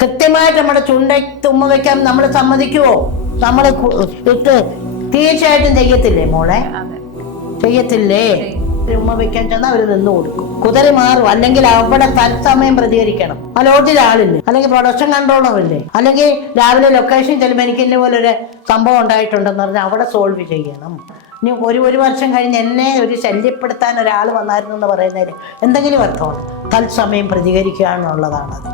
കൃത്യമായിട്ട് നമ്മുടെ ചുണ്ടയ്ക്ക് ഉമ്മ വെക്കാൻ നമ്മൾ സമ്മതിക്കുവോ? നമ്മൾ ഇട്ട് തീർച്ചയായിട്ടും ചെയ്യത്തില്ലേ മോളെ? ചെയ്യത്തില്ലേ? ഉമ്മ വെക്കാൻ ചെന്നാൽ അവര് നിന്ന് കൊടുക്കും, കുതിരി മാറും. അല്ലെങ്കിൽ അവിടെ തത്സമയം പ്രതികരിക്കണം. ആ ലോഡ്ജിൽ ആളില്ലേ, അല്ലെങ്കിൽ പ്രൊഡക്ഷൻ കൺട്രോളറില്ലേ, അല്ലെങ്കിൽ രാവിലെ ലൊക്കേഷൻ ചെല്ലുമ്പോൾ എനിക്ക് ഇന്ന പോലെ ഒരു സംഭവം ഉണ്ടായിട്ടുണ്ടെന്ന് പറഞ്ഞാൽ അവിടെ സോൾവ് ചെയ്യണം. ഇനി ഒരു വർഷം കഴിഞ്ഞ് എന്നെ ഒരു ശല്യപ്പെടുത്താൻ ഒരാൾ വന്നായിരുന്നു എന്ന് പറയുന്നതിൽ എന്തെങ്കിലും അർത്ഥമാണ്? തത്സമയം പ്രതികരിക്കുക എന്നുള്ളതാണത്.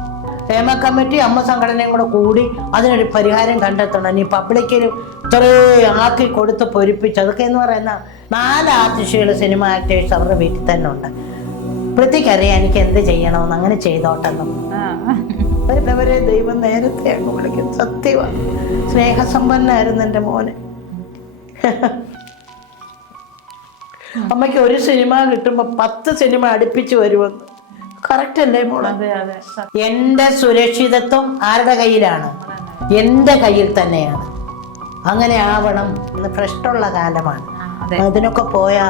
ഹേമ കമ്മിറ്റി അമ്മ സംഘടനയും കൂടെ കൂടി അതിനൊരു പരിഹാരം കണ്ടെത്തണം. ഈ പബ്ലിക്കിന് ഇത്രയും ആക്കി കൊടുത്ത് പൊരിപ്പിച്ച് അതൊക്കെ എന്ന് പറയുന്ന 4 ആർട്ടിസ്റ്റുകൾ സിനിമ ആക്ടേഴ്സ് അവരുടെ വീട്ടിൽ തന്നെ ഉണ്ട്. പൃഥ്വിക്കറിയാം എനിക്ക് എന്ത് ചെയ്യണമെന്ന്, അങ്ങനെ ചെയ്തോട്ടെന്നും. അവരെ ദൈവം നേരത്തെ അങ്ങ് വിളിക്കും. സത്യമാണ്, സ്നേഹസമ്പന്നായിരുന്നു എൻ്റെ മോനെ. അമ്മയ്ക്ക് ഒരു സിനിമ കിട്ടുമ്പോൾ 10 സിനിമ അടുപ്പിച്ച് വരുമെന്ന്. കറക്റ്റ് അല്ലേ മോളെ? എന്റെ സുരക്ഷിതത്വം ആരുടെ കയ്യിലാണ്? എന്റെ കയ്യിൽ തന്നെയാണ്. അങ്ങനെ ആവണം. ഭ്രഷ്ടുള്ള കാലമാണ്. അതിനൊക്കെ പോയാ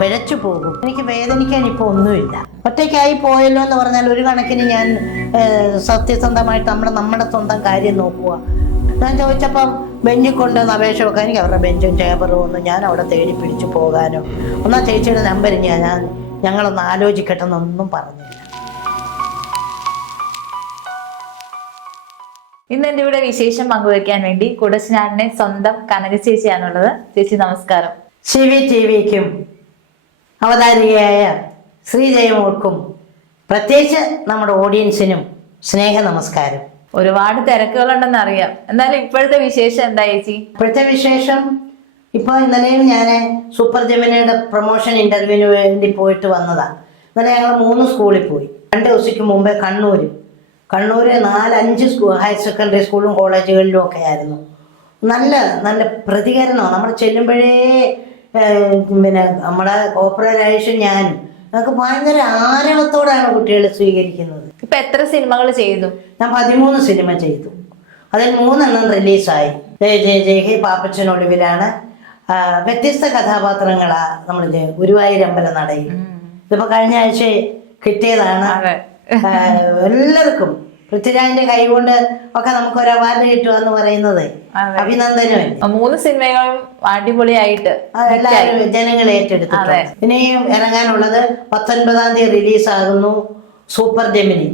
പിഴച്ചു പോകും. എനിക്ക് വേദനിക്കാൻ ഇപ്പൊ ഒന്നുമില്ല. ഒറ്റയ്ക്കായി പോയല്ലോ എന്ന് പറഞ്ഞാൽ ഒരു കണക്കിന് ഞാൻ സത്യസന്ധമായിട്ട് നമ്മുടെ സ്വന്തം കാര്യം നോക്കുക. ഞാൻ ചോദിച്ചപ്പം ബെഞ്ചിൽ കൊണ്ടുവന്ന് അപേക്ഷ വെക്കാൻ എനിക്ക് അവരുടെ ബെഞ്ചും ചേമ്പറും ഒന്നും ഞാൻ അവിടെ തേടി പിടിച്ചു പോകാനോ ഒന്നാ ചേച്ചിയുടെ നമ്പർ ഞങ്ങളൊന്ന് ആലോചിക്കട്ടെ എന്നൊന്നും പറഞ്ഞില്ല. ഇന്ന് എൻ്റെ ഇവിടെ വിശേഷം പങ്കുവയ്ക്കാൻ വേണ്ടി കുടശനാടിനെ സ്വന്തം കനക ചേച്ചിയാണുള്ളത്. ചേച്ചി നമസ്കാരം. ശിവി ടിവിക്കും അവതാരികയായ ശ്രീജയമോൾക്കും പ്രത്യേകിച്ച് നമ്മുടെ ഓഡിയൻസിനും സ്നേഹ നമസ്കാരം. ഒരുപാട് തിരക്കുകളുണ്ടെന്ന് അറിയാം, എന്നാലും ഇപ്പോഴത്തെ വിശേഷം എന്താ ചേച്ചി? ഇപ്പോഴത്തെ വിശേഷം ഇപ്പോൾ ഇന്നലെയും ഞാൻ സൂപ്പർ ജെമിനിയുടെ പ്രൊമോഷൻ ഇന്റർവ്യൂവിന് വേണ്ടി പോയിട്ട് വന്നതാണ്. ഇന്നലെ ഞങ്ങൾ 3 സ്കൂളിൽ പോയി. 2 ദിവസത്തേക്ക് മുമ്പേ കണ്ണൂർ 4-5 ഹയർ സെക്കൻഡറി സ്കൂളും കോളേജുകളിലും ഒക്കെ ആയിരുന്നു. നല്ല നല്ല പ്രതികരണമാണ്. നമ്മൾ ചെല്ലുമ്പോഴേ പിന്നെ നമ്മുടെ കോർപ്പറേഷൻ ഞാനും നമുക്ക് ഭയങ്കര ആരവത്തോടാണ് കുട്ടികളെ സ്വീകരിക്കുന്നത്. ഇപ്പൊ എത്ര സിനിമകൾ ചെയ്തു? ഞാൻ 13 സിനിമ ചെയ്തു. അതിൽ 3 റിലീസായി. ജയ ഹേ പാപ്പച്ചനൊടുവിലാണ്. വ്യത്യസ്ത കഥാപാത്രങ്ങളാ നമ്മൾ ഗുരുവായൂരമ്പല നടയിൽ. ഇതിപ്പോ കഴിഞ്ഞ ആഴ്ച കിട്ടിയതാണ്. എല്ലാവർക്കും പൃഥ്വിരാജിന്റെ കൈ കൊണ്ട് ഒക്കെ നമുക്ക് ഒരു അവാർഡ് കിട്ടുക എന്ന് പറയുന്നത് അഭിനന്ദനമല്ലേ. 3 സിനിമകളും അടിപൊളിയായിട്ട് എല്ലാവരും ജനങ്ങൾ ഏറ്റെടുത്തു. ഇനിയും ഇറങ്ങാനുള്ളത് 19-ാം തീയതി റിലീസാകുന്നു സൂപ്പർ ജെമിനി.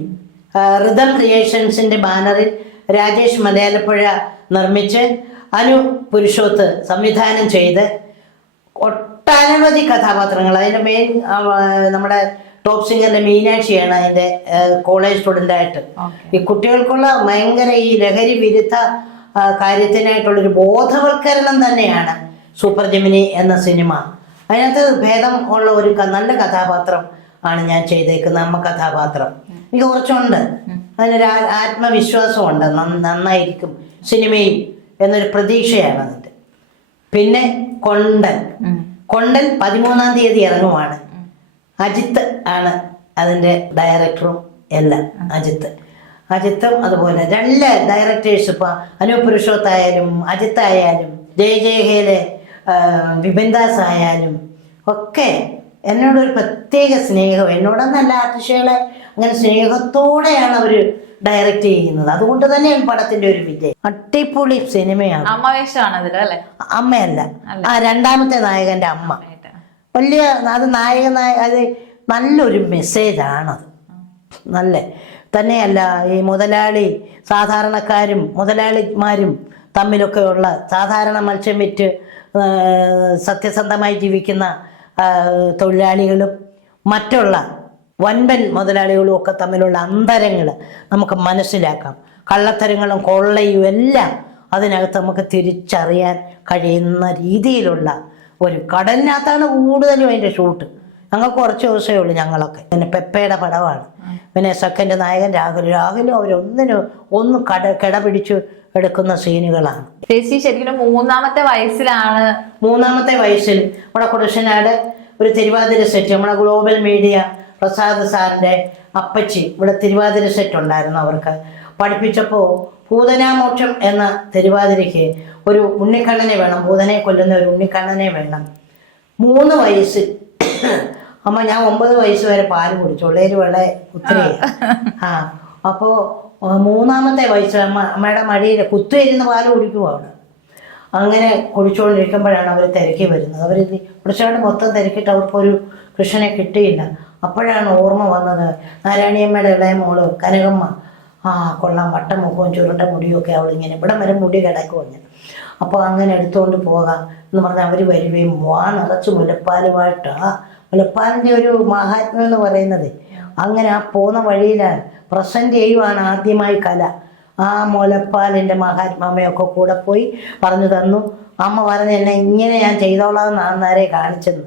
റിതം ക്രിയേഷൻസിന്റെ ബാനറിൽ രാജേഷ് മലയാലപ്പുഴ നിർമ്മിച്ച് അനു പുരുഷോത്ത് സംവിധാനം ചെയ്ത് ഒട്ടനവധി കഥാപാത്രങ്ങൾ. അതിന്റെ മെയിൻ നമ്മുടെ ടോപ്പ് സിംഗറിന്റെ മീനാക്ഷിയാണ് അതിന്റെ കോളേജ് സ്റ്റുഡൻ്റായിട്ട്. ഈ കുട്ടികൾക്കുള്ള ഭയങ്കര ഈ ലഹരി വിരുദ്ധ കാര്യത്തിനായിട്ടുള്ളൊരു ബോധവൽക്കരണം തന്നെയാണ് സൂപ്പർ ജെമിനി എന്ന സിനിമ. അതിനകത്ത് ഭേദം ഉള്ള ഒരു നല്ല കഥാപാത്രം ആണ് ഞാൻ ചെയ്തേക്കുന്നത്. അമ്മ കഥാപാത്രം എനിക്ക് കുറച്ചുണ്ട്. അതിനൊരു ആത്മവിശ്വാസമുണ്ട്. നന്നായിരിക്കും സിനിമയിൽ എന്നൊരു പ്രതീക്ഷയാണ് അതിൻ്റെ. പിന്നെ കൊണ്ടൽ 13-ാം തീയതി ഇറങ്ങുവാണ്. അജിത്ത് ആണ് അതിൻ്റെ ഡയറക്ടറും എല്ലാം. അജിത്തും അതുപോലെ 2 ഡയറക്ടേഴ്സ് ഇപ്പം അനൂപ് പുരുഷോത്തായാലും അജിത്തായാലും ജയഹേലെ വിപിൻദാസ് ആയാലും ഒക്കെ എന്നോടൊരു പ്രത്യേക സ്നേഹം. എന്നോടൊന്നല്ല, ആർട്ടിസ്റ്റുകളെ അങ്ങനെ സ്നേഹത്തോടെയാണ് അവർ ഡയറക്റ്റ് ചെയ്യുന്നത്. അതുകൊണ്ട് തന്നെ പടത്തിന്റെ ഒരു വിജയം. അടിപൊളി സിനിമയാണ്. അമ്മയല്ല, ആ 2ാമത്തെ നായകന്റെ അമ്മ. വലിയ അത് അത് നല്ലൊരു മെസ്സേജാണത്. നല്ല തന്നെയല്ല, ഈ സാധാരണക്കാരും മുതലാളിമാരും തമ്മിലൊക്കെയുള്ള സാധാരണ മത്സ്യം വിറ്റ് സത്യസന്ധമായി ജീവിക്കുന്ന തൊഴിലാളികളും മറ്റുള്ള വൻപൻ മുതലാളികളും ഒക്കെ തമ്മിലുള്ള അന്തരങ്ങൾ നമുക്ക് മനസ്സിലാക്കാം. കള്ളത്തരങ്ങളും കൊള്ളയും എല്ലാം അതിനകത്ത് നമുക്ക് തിരിച്ചറിയാൻ കഴിയുന്ന രീതിയിലുള്ള ഒരു കടലിനകത്താണ് കൂടുതലും അതിൻ്റെ ഷൂട്ട്. ഞങ്ങൾക്ക് കുറച്ച് ദിവസമേ ഉള്ളൂ ഞങ്ങളൊക്കെ. പിന്നെ പെപ്പയുടെ പടമാണ്. പിന്നെ സെക്കൻഡ് നായകൻ രാഹുലും അവരൊന്നിനും കിടപിടിച്ചു എടുക്കുന്ന സീനുകളാണ്. ചേച്ചി ശരിക്കും 3ാമത്തെ വയസ്സിലാണ്. 3ാമത്തെ വയസ്സിൽ നമ്മുടെ കുടശനാട് ഒരു തിരുവാതിര സെറ്റ്, നമ്മുടെ ഗ്ലോബൽ മീഡിയ പ്രസാദ് സാറിൻ്റെ അപ്പച്ചി ഇവിടെ തിരുവാതിര സെറ്റ് ഉണ്ടായിരുന്നു. അവർക്ക് പഠിപ്പിച്ചപ്പോൾ പൂതനാമോക്ഷം എന്ന തിരുവാതിരയ്ക്ക് ഒരു ഉണ്ണിക്കണ്ണനെ വേണം. പൂതനെ കൊല്ലുന്ന ഒരു ഉണ്ണിക്കണ്ണനെ വേണം. 3 വയസ്സിൽ അമ്മ ഞാൻ 9 വയസ്സ് വരെ പാല് കുടിച്ചു. ഉള്ളേര് വെള്ള ഒത്തിരി. അപ്പോൾ മൂന്നാമത്തെ വയസ്സ് അമ്മയുടെ മടിയിൽ കുത്തുവരുന്ന പാല് കുടിക്കുമോ അവിടെ. അങ്ങനെ കുടിച്ചുകൊണ്ടിരിക്കുമ്പോഴാണ് അവർ തിരക്കി വരുന്നത്. അവർ കുടിച്ചുകൊണ്ട് മൊത്തം തിരക്കിയിട്ട് അവർക്കൊരു കൃഷ്ണനെ കിട്ടിയില്ല. അപ്പോഴാണ് ഓർമ്മ വന്നത് നാരായണിയമ്മയുടെ ഇളയ മോള് കനകമ്മ. ആ കൊള്ളാം, വട്ടം മുഖവും ചുരുണ്ട മുടിയൊക്കെ അവളിങ്ങനെ ഇവിടെ വരെ മുടി കിടക്കും അങ്ങനെ. അപ്പോൾ അങ്ങനെ എടുത്തുകൊണ്ട് പോകാം എന്ന് പറഞ്ഞാൽ അവർ വരികയും വാ നിറച്ച് മുലപ്പാലുമായിട്ട്, ആ മുലപ്പാലിൻ്റെ ഒരു മഹാത്മ്യം എന്ന് പറയുന്നത് അങ്ങനെ ആ പോകുന്ന വഴിയിലാണ് പ്രസൻറ്റ് ചെയ്യുവാണ് ആദ്യമായി കല. ആ മുലപ്പാലിൻ്റെ മഹാത്മ്യമയൊക്കെ കൂടെ പോയി പറഞ്ഞു തന്നു. അമ്മ പറഞ്ഞ് എന്നെ ഇങ്ങനെ ഞാൻ ചെയ്തോളാം എന്നാരെ കാണിച്ചെന്ന്.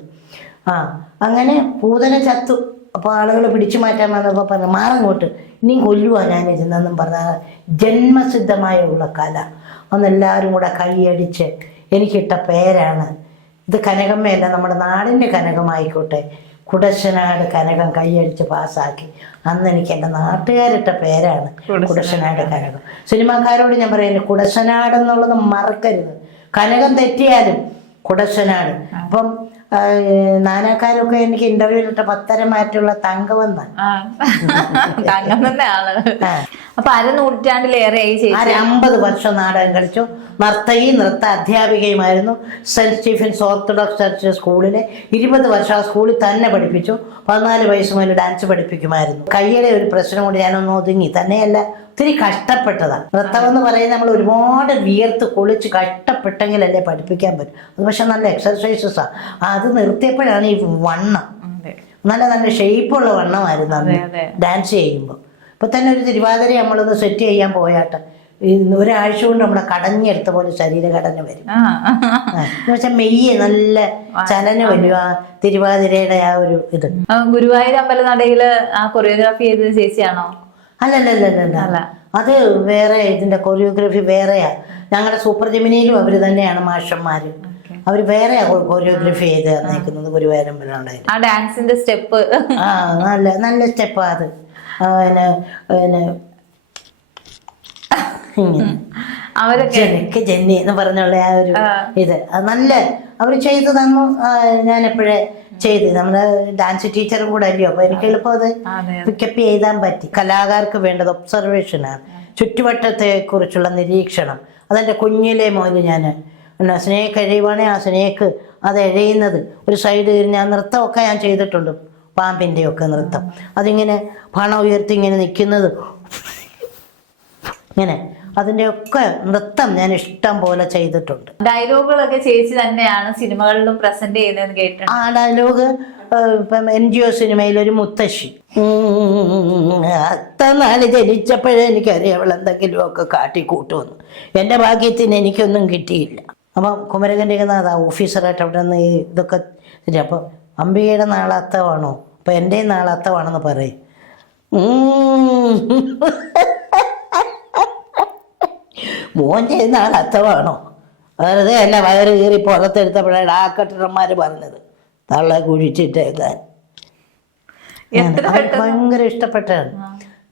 അങ്ങനെ പൂതന ചത്തു. അപ്പോൾ ആളുകൾ പിടിച്ചു മാറ്റാൻ വന്നപ്പോൾ പറഞ്ഞു മാറങ്ങോട്ട്, ഇനിയും കൊല്ലുവാ ഞാനിരുന്നെന്നും പറഞ്ഞാൽ ജന്മസിദ്ധമായുള്ള കല. അന്നെല്ലാവരും കൂടെ കൈയടിച്ച് എനിക്കിട്ട പേരാണ് ഇത്. കനകമ്മയല്ല, നമ്മുടെ നാടിൻ്റെ കനകമായിക്കോട്ടെ, കുടശനാട് കനകം കൈയടിച്ച് പാസ്സാക്കി. അന്ന് എനിക്ക് എൻ്റെ നാട്ടുകാരിട്ട പേരാണ് കുടശനാട് കനകം. സിനിമാക്കാരോട് ഞാൻ പറയുന്നത് കുടശനാട് എന്നുള്ളത് മറക്കരുത്. കനകം തെറ്റിയാലും കുടശനാട്. അപ്പം നാനാക്കാരൊക്കെ എനിക്ക് ഇന്റർവ്യൂലിട്ട പത്തരമായിട്ടുള്ള തങ്കമെന്ന്. തങ്കം തന്നെയാണ്. അപ്പൊ അരനൂറ്റാണ്ടിലേറെയായി 50 വർഷം നാടകം കളിച്ചു. നർത്തകി, നൃത്ത അധ്യാപികയുമായിരുന്നു. സെന്റ് സ്റ്റീഫൻസ് ഓർത്തഡോക്സ് ചർച്ച് സ്കൂളിലെ 20 വർഷം ആ സ്കൂളിൽ തന്നെ പഠിപ്പിച്ചു. 14 വയസ്സ് മുതൽ ഡാൻസ് പഠിപ്പിക്കുമായിരുന്നു. കൈയുടെ ഒരു പ്രശ്നം കൊണ്ട് ഞാനൊന്ന് ഒതുങ്ങി. തന്നെയല്ല, ഒത്തിരി കഷ്ടപ്പെട്ടതാണ്. നൃത്തം എന്ന് പറയുന്നത് നമ്മൾ ഒരുപാട് വിയർത്ത് കുളിച്ച് കഷ്ടപ്പെട്ടെങ്കിലല്ലേ പഠിപ്പിക്കാൻ പറ്റും. അത് പക്ഷെ നല്ല എക്സർസൈസസാണ്. അത് നിർത്തിയപ്പോഴാണ് ഈ വണ്ണം, നല്ല നല്ല ഷേപ്പുള്ള വണ്ണമായിരുന്നു അന്ന് ഡാൻസ് ചെയ്യുമ്പോൾ. ഇപ്പൊ തന്നെ ഒരു തിരുവാതിര നമ്മളൊന്ന് സെറ്റ് ചെയ്യാൻ പോയാട്ടെ ഒരാഴ്ച കൊണ്ട് നമ്മുടെ കടഞ്ഞെടുത്ത പോലെ ശരീരഘടന വരും. എന്ന് വെച്ചാൽ മെയ്യ് നല്ല ചലനം വരും ആ തിരുവാതിരയുടെ ആ ഒരു ഇത്. ഗുരുവായൂർ അമ്പലനടയില് ആ കൊറിയോഗ്രാഫി ചെയ്തത് ചേച്ചിയാണോ? അല്ലല്ലല്ല, അത് വേറെ. ഇതിന്റെ കൊറിയോഗ്രാഫി വേറെയാ. ഞങ്ങളുടെ സൂപ്പർ ജെമിനിയിലും അവര് തന്നെയാണ് മാഷന്മാര്. അവര് വേറെയാ കൊറിയോഗ്രാഫി ചെയ്ത് തന്നേക്കുന്നത് ഗുരുവായൂർ അമ്പലനടയിൽ. ആ ഡാൻസിന്റെ സ്റ്റെപ്പ് നല്ല നല്ല സ്റ്റെപ്പാ അത്. ജന്നി എന്ന് പറഞ്ഞുള്ള ആ ഒരു ഇത് അത് നല്ല അവർ ചെയ്തു തന്നു. ഞാൻ എപ്പോഴേ ചെയ്ത് നമ്മുടെ ഡാൻസ് ടീച്ചറും കൂടെ അല്ലയോ, അപ്പൊ എനിക്ക് എളുപ്പം അത് പിക്കപ്പ് ചെയ്താൻ പറ്റി. കലാകാർക്ക് വേണ്ടത് ഒബ്സർവേഷനാണ്, ചുറ്റുവട്ടത്തെ കുറിച്ചുള്ള നിരീക്ഷണം. അതെന്റെ കുഞ്ഞിലെ മുതൽ ഞാൻ സ്നേഹ കഴിയുവാണെ ആ സ്നേഹക്ക് അത് എഴയുന്നത് ഒരു സൈഡ് തിരിഞ്ഞ് ആ നൃത്തമൊക്കെ ഞാൻ ചെയ്തിട്ടുണ്ട്. പാമ്പിൻ്റെ ഒക്കെ നൃത്തം, അതിങ്ങനെ പണം ഉയർത്തി ഇങ്ങനെ നിൽക്കുന്നത് ഇങ്ങനെ, അതിൻ്റെയൊക്കെ നൃത്തം ഞാൻ ഇഷ്ടം പോലെ ചെയ്തിട്ടുണ്ട്. ഡയലോഗുകളൊക്കെ ചേച്ചി തന്നെയാണ് സിനിമകളിലും പ്രസന്റ് ചെയ്യുന്നതെന്ന് കേട്ടിട്ടുണ്ട്. ആ ഡയലോഗ് ഇപ്പം NGO സിനിമയിൽ ഒരു മുത്തശ്ശി, അത്തനാള് ജനിച്ചപ്പോഴേ എനിക്കറിയാം അവൾ എന്തെങ്കിലുമൊക്കെ കാട്ടിക്കൂട്ടുമെന്ന്. എൻ്റെ ഭാഗ്യത്തിന് എനിക്കൊന്നും കിട്ടിയില്ല. അപ്പം കുമരകൻ്റെ ഓഫീസറായിട്ട് അവിടെ നിന്ന് ഇതൊക്കെ അപ്പം അംബികയുടെ നാളത്തവാണോ, അപ്പം എൻ്റെ നാളത്തവാണെന്ന് പറയും. മോൻ്റെ നാളത്തവാണോ, വെറുതെ അല്ല വയറ് കീറി പുറത്തെടുത്തപ്പോഴാണ് ആ കട്ടന്മാർ പറഞ്ഞത് തള്ള കുഴിച്ചിട്ടേക്കാൻ. ഭയങ്കര ഇഷ്ടപ്പെട്ടാണ്.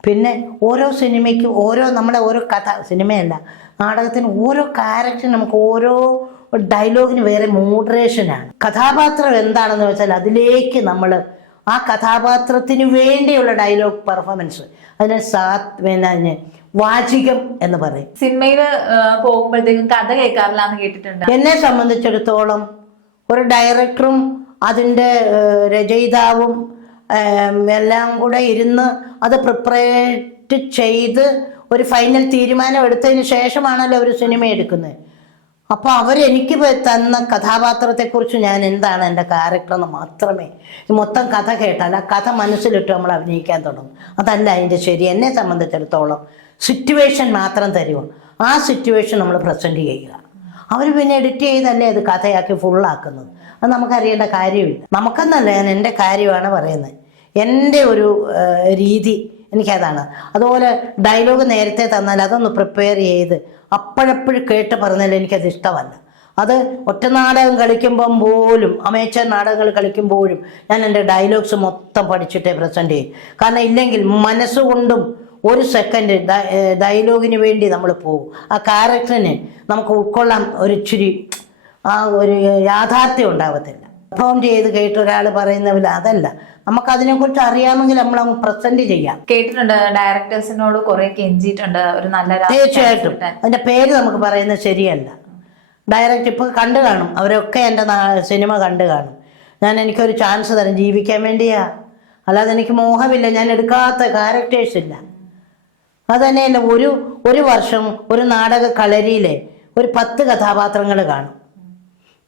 പിന്നെ ഓരോ സിനിമയ്ക്കും ഓരോ നമ്മുടെ ഓരോ കഥ, സിനിമയല്ല നാടകത്തിന് ഓരോ ക്യാരക്ടറിന് നമുക്ക് ഓരോ ഡയലോഗിന് വേറെ മോഡറേഷനാണ്. കഥാപാത്രം എന്താണെന്ന് വെച്ചാൽ അതിലേക്ക് നമ്മൾ ആ കഥാപാത്രത്തിന് വേണ്ടിയുള്ള ഡയലോഗ് പെർഫോമൻസ്, അതിനെ വാചികം എന്ന് പറയും. സിനിമയിൽ പോകുമ്പോഴത്തേക്കും കഥ കേൾക്കാറില്ല എന്ന് കേട്ടിട്ടുണ്ട്. എന്നെ സംബന്ധിച്ചിടത്തോളം ഒരു ഡയറക്ടറും അതിൻ്റെ രചയിതാവും എല്ലാം കൂടെ ഇരുന്ന് അത് പ്രിപ്പറേറ്റ് ചെയ്ത് ഒരു ഫൈനൽ തീരുമാനം എടുത്തതിന് ശേഷമാണല്ലോ ഒരു സിനിമ എടുക്കുന്നത്. അപ്പോൾ അവരെനിക്ക് തന്ന കഥാപാത്രത്തെക്കുറിച്ച് ഞാൻ എന്താണ് എൻ്റെ ക്യാരക്ടർ എന്ന് മാത്രമേ, മൊത്തം കഥ കേട്ടാൽ ആ കഥ മനസ്സിലിട്ട് നമ്മൾ അഭിനയിക്കാൻ തുടങ്ങും. അതല്ല അതിൻ്റെ ശരി. എന്നെ സംബന്ധിച്ചിടത്തോളം സിറ്റുവേഷൻ മാത്രം തരുമോ, ആ സിറ്റുവേഷൻ നമ്മൾ പ്രസൻറ്റ് ചെയ്യുക. അവർ പിന്നെ എഡിറ്റ് ചെയ്തല്ലേ അത് കഥയാക്കി ഫുള്ളാക്കുന്നത്. അത് നമുക്കറിയേണ്ട കാര്യമില്ല. നമുക്കെന്നല്ല, ഞാൻ എൻ്റെ കാര്യമാണ് പറയുന്നത്. എൻ്റെ ഒരു രീതി എനിക്കതാണ്. അതുപോലെ ഡയലോഗ് നേരത്തെ തന്നാൽ അതൊന്ന് പ്രിപ്പയർ ചെയ്ത് അപ്പോഴപ്പോഴും കേട്ട് പറഞ്ഞാൽ എനിക്കത് ഇഷ്ടമല്ല. അത് ഒറ്റ നാടകം കളിക്കുമ്പം പോലും, അമേച്ചർ നാടകങ്ങൾ കളിക്കുമ്പോഴും ഞാൻ എൻ്റെ ഡയലോഗ്സ് മൊത്തം പഠിച്ചിട്ടേ പ്രസൻറ്റ് ചെയ്യും. കാരണം ഇല്ലെങ്കിൽ മനസ്സുകൊണ്ടും ഒരു സെക്കൻഡ് ഡയലോഗിന് വേണ്ടി നമ്മൾ പോകും. ആ ക്യാരക്ടറിന് നമുക്ക് ഉൾക്കൊള്ളാൻ ഒരു ഇച്ചിരി ആ ഒരു യാഥാർത്ഥ്യം ഉണ്ടാവത്തില്ല. ഫോൺ ചെയ്ത് കേട്ട് ഒരാൾ പറയുന്നതില്ല, അതല്ല. നമുക്കതിനെക്കുറിച്ച് അറിയാമെങ്കിൽ നമ്മളങ്ങ് പ്രസന്റ് ചെയ്യാം. കേട്ടിട്ടുണ്ട് ഡയറക്ടേഴ്സിനോട് കുറെ കെഞ്ചിയിട്ടുണ്ട് ഒരു നല്ല തീർച്ചയായിട്ടും. അതിന്റെ പേര് നമുക്ക് പറയുന്നത് ശരിയല്ല. ഡയറക്റ്റ് ഇപ്പോൾ കണ്ടു കാണും, അവരൊക്കെ എൻ്റെ സിനിമ കണ്ടു കാണും. എനിക്കൊരു ചാൻസ് തരും, ജീവിക്കാൻ വേണ്ടിയാ. അല്ലാതെ എനിക്ക് മോഹമില്ല, ഞാൻ എടുക്കാത്ത ക്യാരക്ടേഴ്സ് ഇല്ല. അതുതന്നെയല്ല, ഒരു വർഷം ഒരു നാടക കളരിയിലെ ഒരു 10 കഥാപാത്രങ്ങൾ കാണും.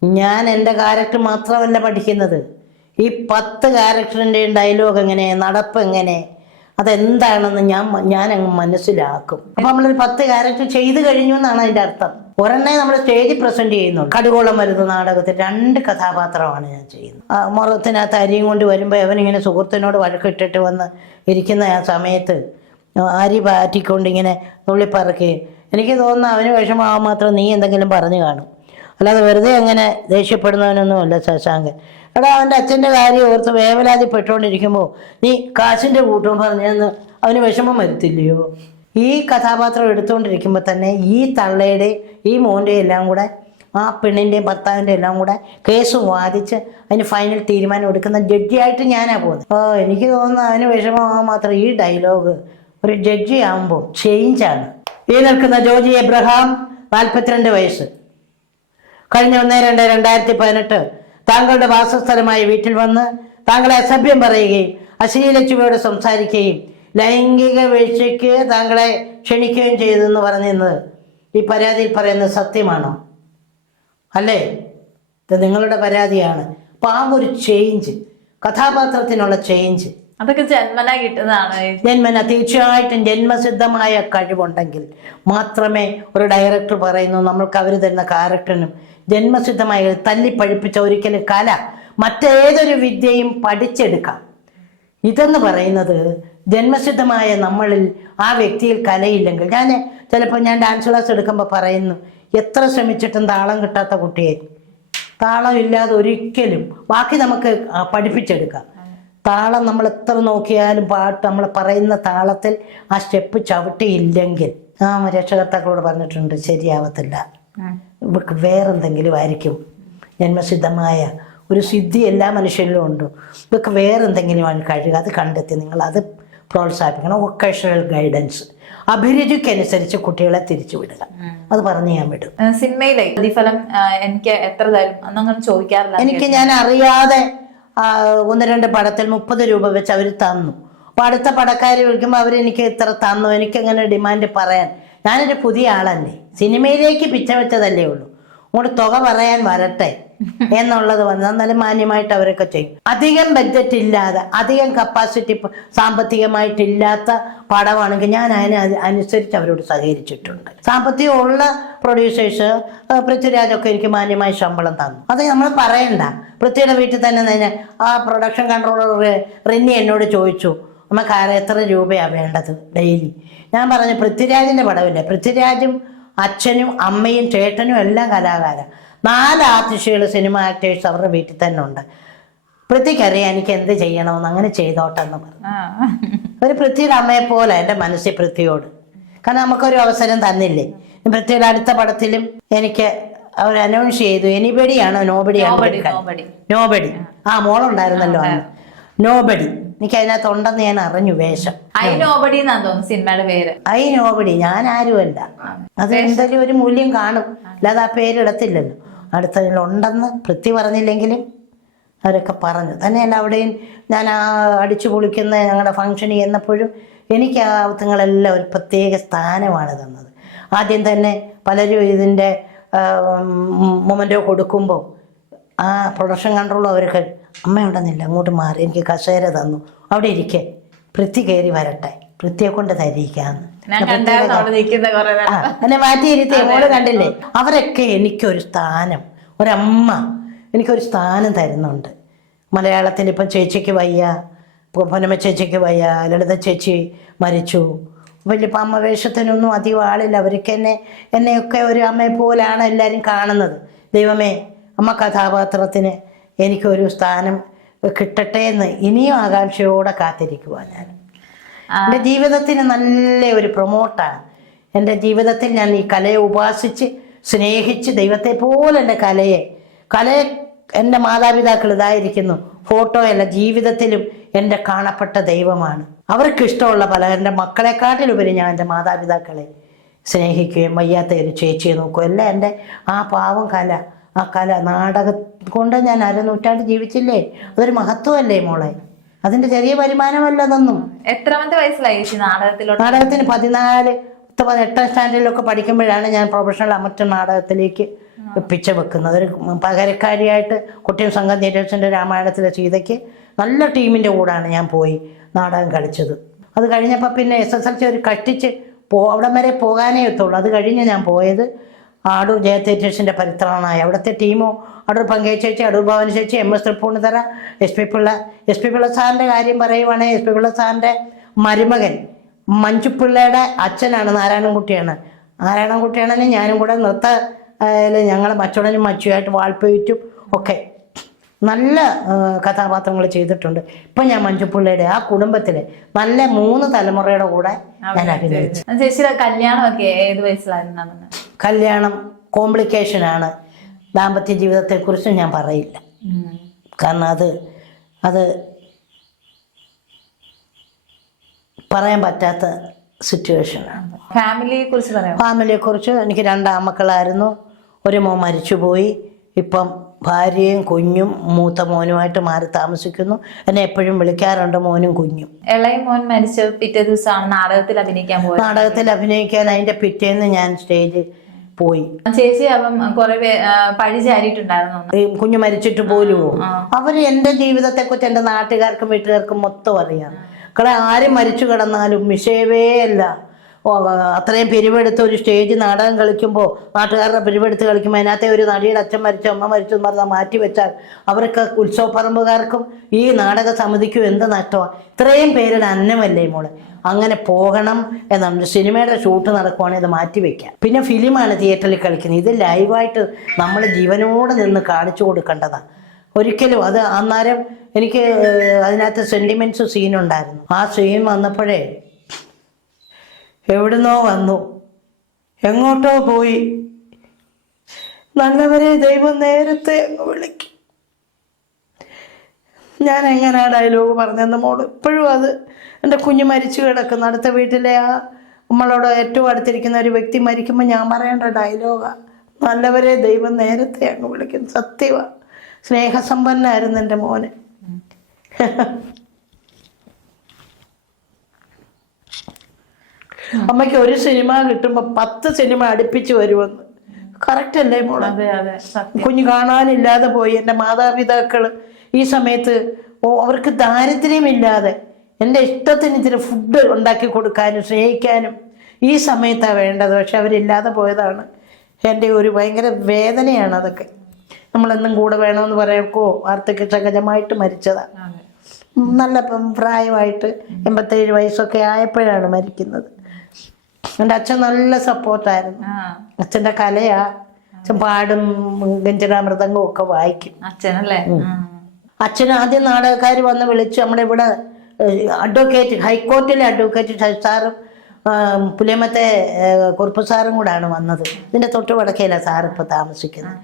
ഞാൻ എൻ്റെ ക്യാരക്ടർ മാത്രമല്ല പഠിക്കുന്നത്, ഈ 10 ക്യാരക്ടറിൻ്റെയും ഡയലോഗ് എങ്ങനെ, നടപ്പ് എങ്ങനെ, അതെന്താണെന്ന് ഞാൻ അങ്ങ് മനസ്സിലാക്കും. അപ്പം നമ്മളൊരു 10 ക്യാരക്ടർ ചെയ്തു കഴിഞ്ഞു എന്നാണ് അതിൻ്റെ അർത്ഥം. ഒരെണ്ണേ നമ്മൾ സ്റ്റേജിൽ പ്രസന്റ് ചെയ്യുന്നുള്ളൂ. കടുകോളം വരുന്ന നാടകത്തിൽ 2 കഥാപാത്രമാണ് ഞാൻ ചെയ്യുന്നത്. മുറത്തിനകത്ത് അരിയും കൊണ്ട് വരുമ്പോൾ അവനിങ്ങനെ സുഹൃത്തിനോട് വഴക്കിട്ടിട്ട് വന്ന് ഇരിക്കുന്ന ആ സമയത്ത് അരി പാറ്റിക്കൊണ്ടിങ്ങനെ നുള്ളിപ്പറക്കി. എനിക്ക് തോന്നുന്നു അവന് വിഷമാവാൻ മാത്രം നീ എന്തെങ്കിലും പറഞ്ഞു കാണും, അല്ലാതെ വെറുതെ അങ്ങനെ ദേഷ്യപ്പെടുന്നവനൊന്നുമല്ല ശശാങ്കൻ. എടാ, അവൻ്റെ അച്ഛൻ്റെ കാര്യം ഓർത്ത് വേവലാതി പെട്ടുകൊണ്ടിരിക്കുമ്പോൾ നീ കാശിൻ്റെ കൂട്ടം പറഞ്ഞെന്ന് അവന് വിഷമം വരുത്തില്ലയോ? ഈ കഥാപാത്രം എടുത്തുകൊണ്ടിരിക്കുമ്പോൾ തന്നെ ഈ തള്ളയുടെ ഈ മോൻ്റെ എല്ലാം കൂടെ, ആ പെണ്ണിൻ്റെയും ഭർത്താവിൻ്റെ എല്ലാം കൂടെ കേസ് വാദിച്ച് അതിന് ഫൈനൽ തീരുമാനം എടുക്കുന്ന ജഡ്ജിയായിട്ട് ഞാനാണ് പോകുന്നത്. എനിക്ക് തോന്നുന്നു അവന് വിഷമമാകാൻ മാത്രം ഈ ഡയലോഗ് ഒരു ജഡ്ജി ആകുമ്പോൾ ചേഞ്ചാണ്. ഈ നിൽക്കുന്ന ജോജി എബ്രഹാം, 42 വയസ്സ്. കഴിഞ്ഞ 1/2/2018 താങ്കളുടെ വാസസ്ഥലമായ വീട്ടിൽ വന്ന് താങ്കളെ അസഭ്യം പറയുകയും അശ്ലീലച്ചുവയോട് സംസാരിക്കുകയും ലൈംഗിക വീഴ്ചയ്ക്ക് താങ്കളെ ക്ഷണിക്കുകയും ചെയ്തെന്ന് പറഞ്ഞത് ഈ പരാതിയിൽ പറയുന്നത് സത്യമാണോ? അല്ലേ? ഇത് നിങ്ങളുടെ പരാതിയാണ്. അപ്പം ആ ഒരു ചേഞ്ച്, കഥാപാത്രത്തിനുള്ള ചേഞ്ച്, അതൊക്കെ ജന്മന കിട്ടുന്നതാണ്. തീർച്ചയായിട്ടും ജന്മസിദ്ധമായ കഴിവുണ്ടെങ്കിൽ മാത്രമേ ഒരു ഡയറക്ടർ പറയുന്നു നമ്മൾക്ക് അവർ തരുന്ന ക്യാരക്ടറിനും ജന്മസിദ്ധമായ തല്ലിപ്പഴിപ്പിച്ച ഒരിക്കലും കല മറ്റേതൊരു വിദ്യയും പഠിച്ചെടുക്കാം. ഇതെന്ന് പറയുന്നത് ജന്മസിദ്ധമായ നമ്മളിൽ ആ വ്യക്തിയിൽ കലയില്ലെങ്കിൽ, ചിലപ്പോൾ ഞാൻ ഡാൻസ് ക്ലാസ് എടുക്കുമ്പോൾ പറയുന്നു, എത്ര ശ്രമിച്ചിട്ടും താളം കിട്ടാത്ത കുട്ടിയെ താളം ഇല്ലാതെ ഒരിക്കലും ബാക്കി നമുക്ക് പഠിപ്പിച്ചെടുക്കാം. താളം നമ്മൾ എത്ര നോക്കിയാലും പാട്ട് നമ്മൾ പറയുന്ന താളത്തിൽ ആ സ്റ്റെപ്പ് ചവിട്ടിയില്ലെങ്കിൽ രക്ഷകർത്താക്കളോട് പറഞ്ഞിട്ടുണ്ട്, ശരിയാവത്തില്ല. ഇവർക്ക് വേറെന്തെങ്കിലും ആയിരിക്കും, ജന്മസിദ്ധമായ ഒരു സിദ്ധി എല്ലാ മനുഷ്യരിലും ഉണ്ട്. ഇവർക്ക് വേറെന്തെങ്കിലുമാണ് കഴിയുക, അത് കണ്ടെത്തി നിങ്ങളത് പ്രോത്സാഹിപ്പിക്കണം. വൊക്കേഷണൽ ഗൈഡൻസ്, അഭിരുചിക്കനുസരിച്ച് കുട്ടികളെ തിരിച്ചു വിടുക, അത് പറഞ്ഞ് ഞാൻ വിടും. സിനിമയിലെ പ്രതിഫലം എനിക്ക് എത്ര തരും എന്നങ്ങനെ ചോദിക്കാറില്ല. ഞാൻ അറിയാതെ 1-2 പടത്തിൽ 30 രൂപ വെച്ച് അവർ തന്നു. അപ്പോൾ അടുത്ത പടക്കാർ വിളിക്കുമ്പോൾ അവരെനിക്ക് ഇത്ര തന്നു, എനിക്കങ്ങനെ ഡിമാൻഡ് പറയാൻ, ഞാനൊരു പുതിയ ആളല്ലേ, സിനിമയിലേക്ക് പിച്ച വെച്ചതല്ലേ ഉള്ളൂ, അങ്ങോട്ട് തുക പറയാൻ വരട്ടെ എന്നുള്ളത് വന്ന് എന്നാലും മാന്യമായിട്ട് അവരൊക്കെ ചെയ്യും. അധികം ബഡ്ജറ്റ് ഇല്ലാതെ, അധികം കപ്പാസിറ്റി സാമ്പത്തികമായിട്ടില്ലാത്ത പടമാണെങ്കിൽ ഞാൻ അനുസരിച്ച് അവരോട് സഹകരിച്ചിട്ടുണ്ട്. സാമ്പത്തികമുള്ള പ്രൊഡ്യൂസേഴ്സ്, പൃഥ്വിരാജൊക്കെ എനിക്ക് മാന്യമായി ശമ്പളം തന്നു. അത് നമ്മൾ പറയണ്ട. പൃഥ്വിയുടെ വീട്ടിൽ തന്നെ ആ പ്രൊഡക്ഷൻ കൺട്രോളർ റിന്നി എന്നോട് ചോദിച്ചു, നമുക്ക് എത്ര രൂപയാണ് വേണ്ടത് ഡെയിലി. ഞാൻ പറഞ്ഞു, പൃഥ്വിരാജിൻ്റെ പടമില്ലേ, പൃഥ്വിരാജും അച്ഛനും അമ്മയും ചേട്ടനും എല്ലാം കലാകാരൻ, 4 ആർട്ടിസ്റ്റുകൾ, സിനിമ ആക്ടേഴ്സ് അവരുടെ വീട്ടിൽ തന്നെ ഉണ്ട്. പൃഥ്വിക്കറിയാം എനിക്ക് എന്ത് ചെയ്യണമെന്ന്, അങ്ങനെ ചെയ്തോട്ടെന്ന് പറഞ്ഞു. ഒരു പൃഥ്വിയുടെ അമ്മയെ പോലെ എൻ്റെ മനസ്സിൽ പൃഥ്വിയോട്, കാരണം നമുക്കൊരു അവസരം തന്നില്ലേ. പൃഥ്വിയുടെ അടുത്ത പടത്തിലും എനിക്ക് അവർ അനൗൺസ് ചെയ്തു, എനിബഡിയാണോ നോബഡി. ആ മോളുണ്ടായിരുന്നല്ലോ അന്ന്, നോബഡി. എനിക്ക് അതിനകത്ത് ഉണ്ടെന്ന് ഞാൻ അറിഞ്ഞു വേഷം. സിനിമയുടെ പേര് ഐ നോബഡി. ഞാൻ ആരുമല്ല, അത് എന്തെങ്കിലും ഒരു മൂല്യം കാണും, അല്ലാതെ ആ പേരിടത്തില്ലല്ലോ. അടുത്തതിലുണ്ടെന്ന് പൃഥ്വി പറഞ്ഞില്ലെങ്കിലും അവരൊക്കെ പറഞ്ഞു. തന്നെയല്ല, അവിടെയും ഞാൻ ആ അടിച്ചു പൊളിക്കുന്ന ഞങ്ങളുടെ ഫംഗ്ഷനിൽ ചെന്നപ്പോഴും എനിക്ക് ആ നിങ്ങളെല്ലാം ഒരു പ്രത്യേക സ്ഥാനമാണ് തന്നത്. ആദ്യം തന്നെ പലരും ഇതിൻ്റെ മൊമെൻ്റോ കൊടുക്കുമ്പോൾ ആ പ്രൊഡക്ഷൻ കൺട്രോൾ അവർക്ക് അമ്മയുണ്ടെന്നില്ല, അങ്ങോട്ട് മാറി എനിക്ക് കസേര തന്നു, അവിടെ ഇരിക്കെ, പൃഥ്വി കയറി വരട്ടെ, പൃഥ്വിയെ കൊണ്ട് തരിക്കാന്ന് എന്നെ മാറ്റിയിരുത്തി. മോള് കണ്ടില്ലേ, അവരൊക്കെ എനിക്കൊരു സ്ഥാനം, ഒരമ്മ എനിക്കൊരു സ്ഥാനം തരുന്നുണ്ട്. മലയാളത്തിൽ ഇപ്പം ചേച്ചിക്ക് വയ്യ, പൊന്നമ്മ ചേച്ചിക്ക് വയ്യ, ലളിത ചേച്ചി മരിച്ചു, വലിയ അമ്മ വേഷത്തിനൊന്നും അധികം ആളില്ല. അവർക്ക് എന്നെയൊക്കെ ഒരു അമ്മയെ പോലാണ് എല്ലാവരും കാണുന്നത്. ദൈവമേ, അമ്മ കഥാപാത്രത്തിന് എനിക്കൊരു സ്ഥാനം കിട്ടട്ടെ എന്ന് ഇനിയും ആകാംക്ഷയോടെ കാത്തിരിക്കുക. ഞാൻ എൻ്റെ ജീവിതത്തിന് നല്ല ഒരു പ്രൊമോട്ടാണ്. എൻ്റെ ജീവിതത്തിൽ ഞാൻ ഈ കലയെ ഉപാസിച്ച് സ്നേഹിച്ച് ദൈവത്തെ പോലെ എൻ്റെ കലയെ എൻ്റെ മാതാപിതാക്കൾ ഇതായിരിക്കുന്നു. ഫോട്ടോയല്ല, ജീവിതത്തിലും എൻ്റെ കാണപ്പെട്ട ദൈവമാണ്. അവർക്ക് ഇഷ്ടമുള്ള പല എൻ്റെ മക്കളെക്കാട്ടിലുപരി ഞാൻ എൻ്റെ മാതാപിതാക്കളെ സ്നേഹിക്കുകയും വയ്യാത്ത ഒരു ചേച്ചിയെ നോക്കുകയും എല്ലാം എൻ്റെ ആ പാവം കല, ആ കല നാടകം കൊണ്ട് ഞാൻ അരനൂറ്റാണ്ട് ജീവിച്ചില്ലേ, അതൊരു മഹത്വമല്ലേ മോളെ. അതിൻ്റെ ചെറിയ വരുമാനമല്ല അതൊന്നും. എത്രാമത്തെ വയസ്സിലായി നാടകത്തിലോട്ട്? നാടകത്തിന് 14, 18 സ്റ്റാൻഡേർഡിലൊക്കെ പഠിക്കുമ്പോഴാണ് ഞാൻ പ്രൊഫഷണൽ അമറ്റർ നാടകത്തിലേക്ക് പിച്ച വെക്കുന്നത്. ഒരു പകരക്കാരിയായിട്ട് കുട്ടിയും സംഘം തിയേറ്റേഴ്സിൻ്റെ രാമായണത്തിലെ സീതയ്ക്ക് നല്ല ടീമിൻ്റെ കൂടാണ് ഞാൻ പോയി നാടകം കളിച്ചത്. അത് കഴിഞ്ഞപ്പോൾ പിന്നെ SSLC ഒരു കഷ്ടിച്ച് അവിടം വരെ പോകാനേ എത്തുള്ളൂ. അത് കഴിഞ്ഞ് ഞാൻ പോയത് അടൂർ ജയ തിയേറ്റേഴ്സിൻ്റെ പരിത്രാണായി. അവിടുത്തെ ടീമോ അടൂർ പങ്കേജ് ചേച്ചി, അടൂർ ഭവൻ ചേച്ചി, MS തൃപ്പൂണിത്തറ, SP പിള്ള സാറിൻ്റെ കാര്യം പറയുവാണെങ്കിൽ SP പിള്ള സാറിൻ്റെ മരുമകൻ മഞ്ജുപിള്ളയുടെ അച്ഛനാണ് നാരായണൻകുട്ടിയാണ്. നാരായണൻകുട്ടിയാണെങ്കിൽ ഞാനും കൂടെ ഞങ്ങൾ മച്ചോടനും മച്ചുമായിട്ട് വാൾപ്പയറ്റും ഒക്കെ നല്ല കഥാപാത്രങ്ങൾ ചെയ്തിട്ടുണ്ട്. ഇപ്പം ഞാൻ മഞ്ജുപിള്ളയുടെ ആ കുടുംബത്തിലെ നല്ല 3 തലമുറയുടെ കൂടെ ഞാൻ അഭിനയിച്ചു. ചേച്ചിയുടെ കല്യാണമൊക്കെ ഏത് വയസ്സിലായിരുന്നു? കല്യാണം കോംപ്ലിക്കേഷനാണ്. ദാമ്പത്യ ജീവിതത്തെക്കുറിച്ച് ഞാൻ പറയില്ല. കാരണം അത് പറയാൻ പറ്റാത്ത സിറ്റുവേഷനാണ്. ഫാമിലിയെക്കുറിച്ച് എനിക്ക് 2 ആൺമക്കളായിരുന്നു. ഒരു മോൻ മരിച്ചുപോയി. ഇപ്പം ഭാര്യയും കുഞ്ഞും മൂത്ത മോനുമായിട്ട് മാറി താമസിക്കുന്നു. എന്നെ എപ്പോഴും വിളിക്കാറുണ്ട് മോനും കുഞ്ഞും. ഇളയ മോൻ മരിച്ച പിറ്റേ ദിവസമാണ് നാടകത്തിൽ അഭിനയിക്കാൻ പോയത്. നാടകത്തിൽ അഭിനയിക്കാൻ അതിന്റെ പിറ്റേന്ന് ഞാൻ സ്റ്റേജിൽ പോയി. ചേച്ചി അപ്പം കുറെ പഴിചാരിയിട്ടുണ്ടായിരുന്നു. കുഞ്ഞു മരിച്ചിട്ട് പോലുമോ? അവര് എന്റെ ജീവിതത്തെക്കുറിച്ച് എന്റെ നാട്ടുകാർക്കും വീട്ടുകാർക്കും മൊത്തം അറിയാം. ആരും മരിച്ചു കിടന്നാലും വിഷയമേ അല്ല. അത്രയും പിരിവെടുത്ത് ഒരു സ്റ്റേജ് നാടകം കളിക്കുമ്പോൾ നാട്ടുകാരുടെ പിരിവെടുത്ത് കളിക്കുമ്പോൾ അതിനകത്തെ ഒരു നടിയുടെ അച്ഛൻ മരിച്ചു, അമ്മ മരിച്ചു എന്ന് പറഞ്ഞാൽ മാറ്റി വെച്ചാൽ അവർക്ക് ഉത്സവപ്പറമ്പുകാർക്കും ഈ നാടക സമിതിക്കും എന്ത് നഷ്ടമാണ്? ഇത്രയും പേരുടെ അന്നമല്ലേ മോളെ. അങ്ങനെ പോകണം എന്നാണ്. സിനിമയുടെ ഷൂട്ട് നടക്കുവാണെങ്കിൽ ഇത് മാറ്റി വെക്കാം. പിന്നെ ഫിലിമാണ് തിയേറ്ററിൽ കളിക്കുന്നത്. ഇത് ലൈവായിട്ട് നമ്മൾ ജീവനോടെ നിന്ന് കാണിച്ചു കൊടുക്കേണ്ടതാണ്. ഒരിക്കലും അത് അന്നേരം എനിക്ക് അതിനകത്ത് സെൻറ്റിമെൻറ്റ്സ് സീനുണ്ടായിരുന്നു. ആ സീൻ വന്നപ്പോഴേ എവിടുന്നോ വന്നു, എങ്ങോട്ടോ പോയി. നല്ലവരെ ദൈവം നേരത്തെ അങ്ങ് വിളിക്കും. ഞാൻ എങ്ങനെയാ ഡയലോഗ് പറഞ്ഞെന്ന് മോള് ഇപ്പോഴും അത് എൻ്റെ കുഞ്ഞ് മരിച്ചു കിടക്കുന്നു. അടുത്ത വീട്ടിലെ ആ നമ്മളോട് ഏറ്റവും അടുത്തിരിക്കുന്ന ഒരു വ്യക്തി മരിക്കുമ്പോൾ ഞാൻ പറയേണ്ട ഡയലോഗാണ്, നല്ലവരെ ദൈവം നേരത്തെ അങ്ങ് വിളിക്കും. സത്യമാണ്. സ്നേഹസമ്പന്നായിരുന്നു എൻ്റെ മോന്. അമ്മയ്ക്ക് ഒരു സിനിമ കിട്ടുമ്പോൾ 10 സിനിമ അടുപ്പിച്ച് വരുമെന്ന്. കറക്റ്റ് അല്ലേ മോളെ? കുഞ്ഞ് കാണാനില്ലാതെ പോയി. എൻ്റെ മാതാപിതാക്കൾ ഈ സമയത്ത് അവർക്ക് ദാരിദ്ര്യമില്ലാതെ എൻ്റെ ഇഷ്ടത്തിന് ഇത്തിരി ഫുഡ് ഉണ്ടാക്കി കൊടുക്കാനും സ്നേഹിക്കാനും ഈ സമയത്താണ് വേണ്ടത്. പക്ഷെ അവരില്ലാതെ പോയതാണ് എൻ്റെ ഒരു ഭയങ്കര വേദനയാണ്. അതൊക്കെ നമ്മളെന്നും കൂടെ വേണമെന്ന് പറയൊക്കെ വാർദ്ധക്യ സഹജമായിട്ട് മരിച്ചതാണ്. നല്ല പ്രായമായിട്ട് 87 വയസ്സൊക്കെ ആയപ്പോഴാണ് മരിക്കുന്നത്. എൻ്റെ അച്ഛൻ നല്ല സപ്പോർട്ടായിരുന്നു. അച്ഛൻ്റെ കലയാ. അച്ഛൻ പാടും, ഗഞ്ചിറ മൃദംഗവും ഒക്കെ വായിക്കും. അച്ഛൻ ആദ്യം നാടകക്കാർ വന്ന് വിളിച്ചു. നമ്മുടെ ഇവിടെ അഡ്വക്കേറ്റ്, ഹൈക്കോർട്ടിലെ അഡ്വക്കേറ്റ് സാറും പുലിയമത്തെ കുറുപ്പ് സാറും കൂടാണ് വന്നത്. ഇതിൻ്റെ തൊട്ട് വടക്കേലാണ് സാർ ഇപ്പോൾ താമസിക്കുന്നത്.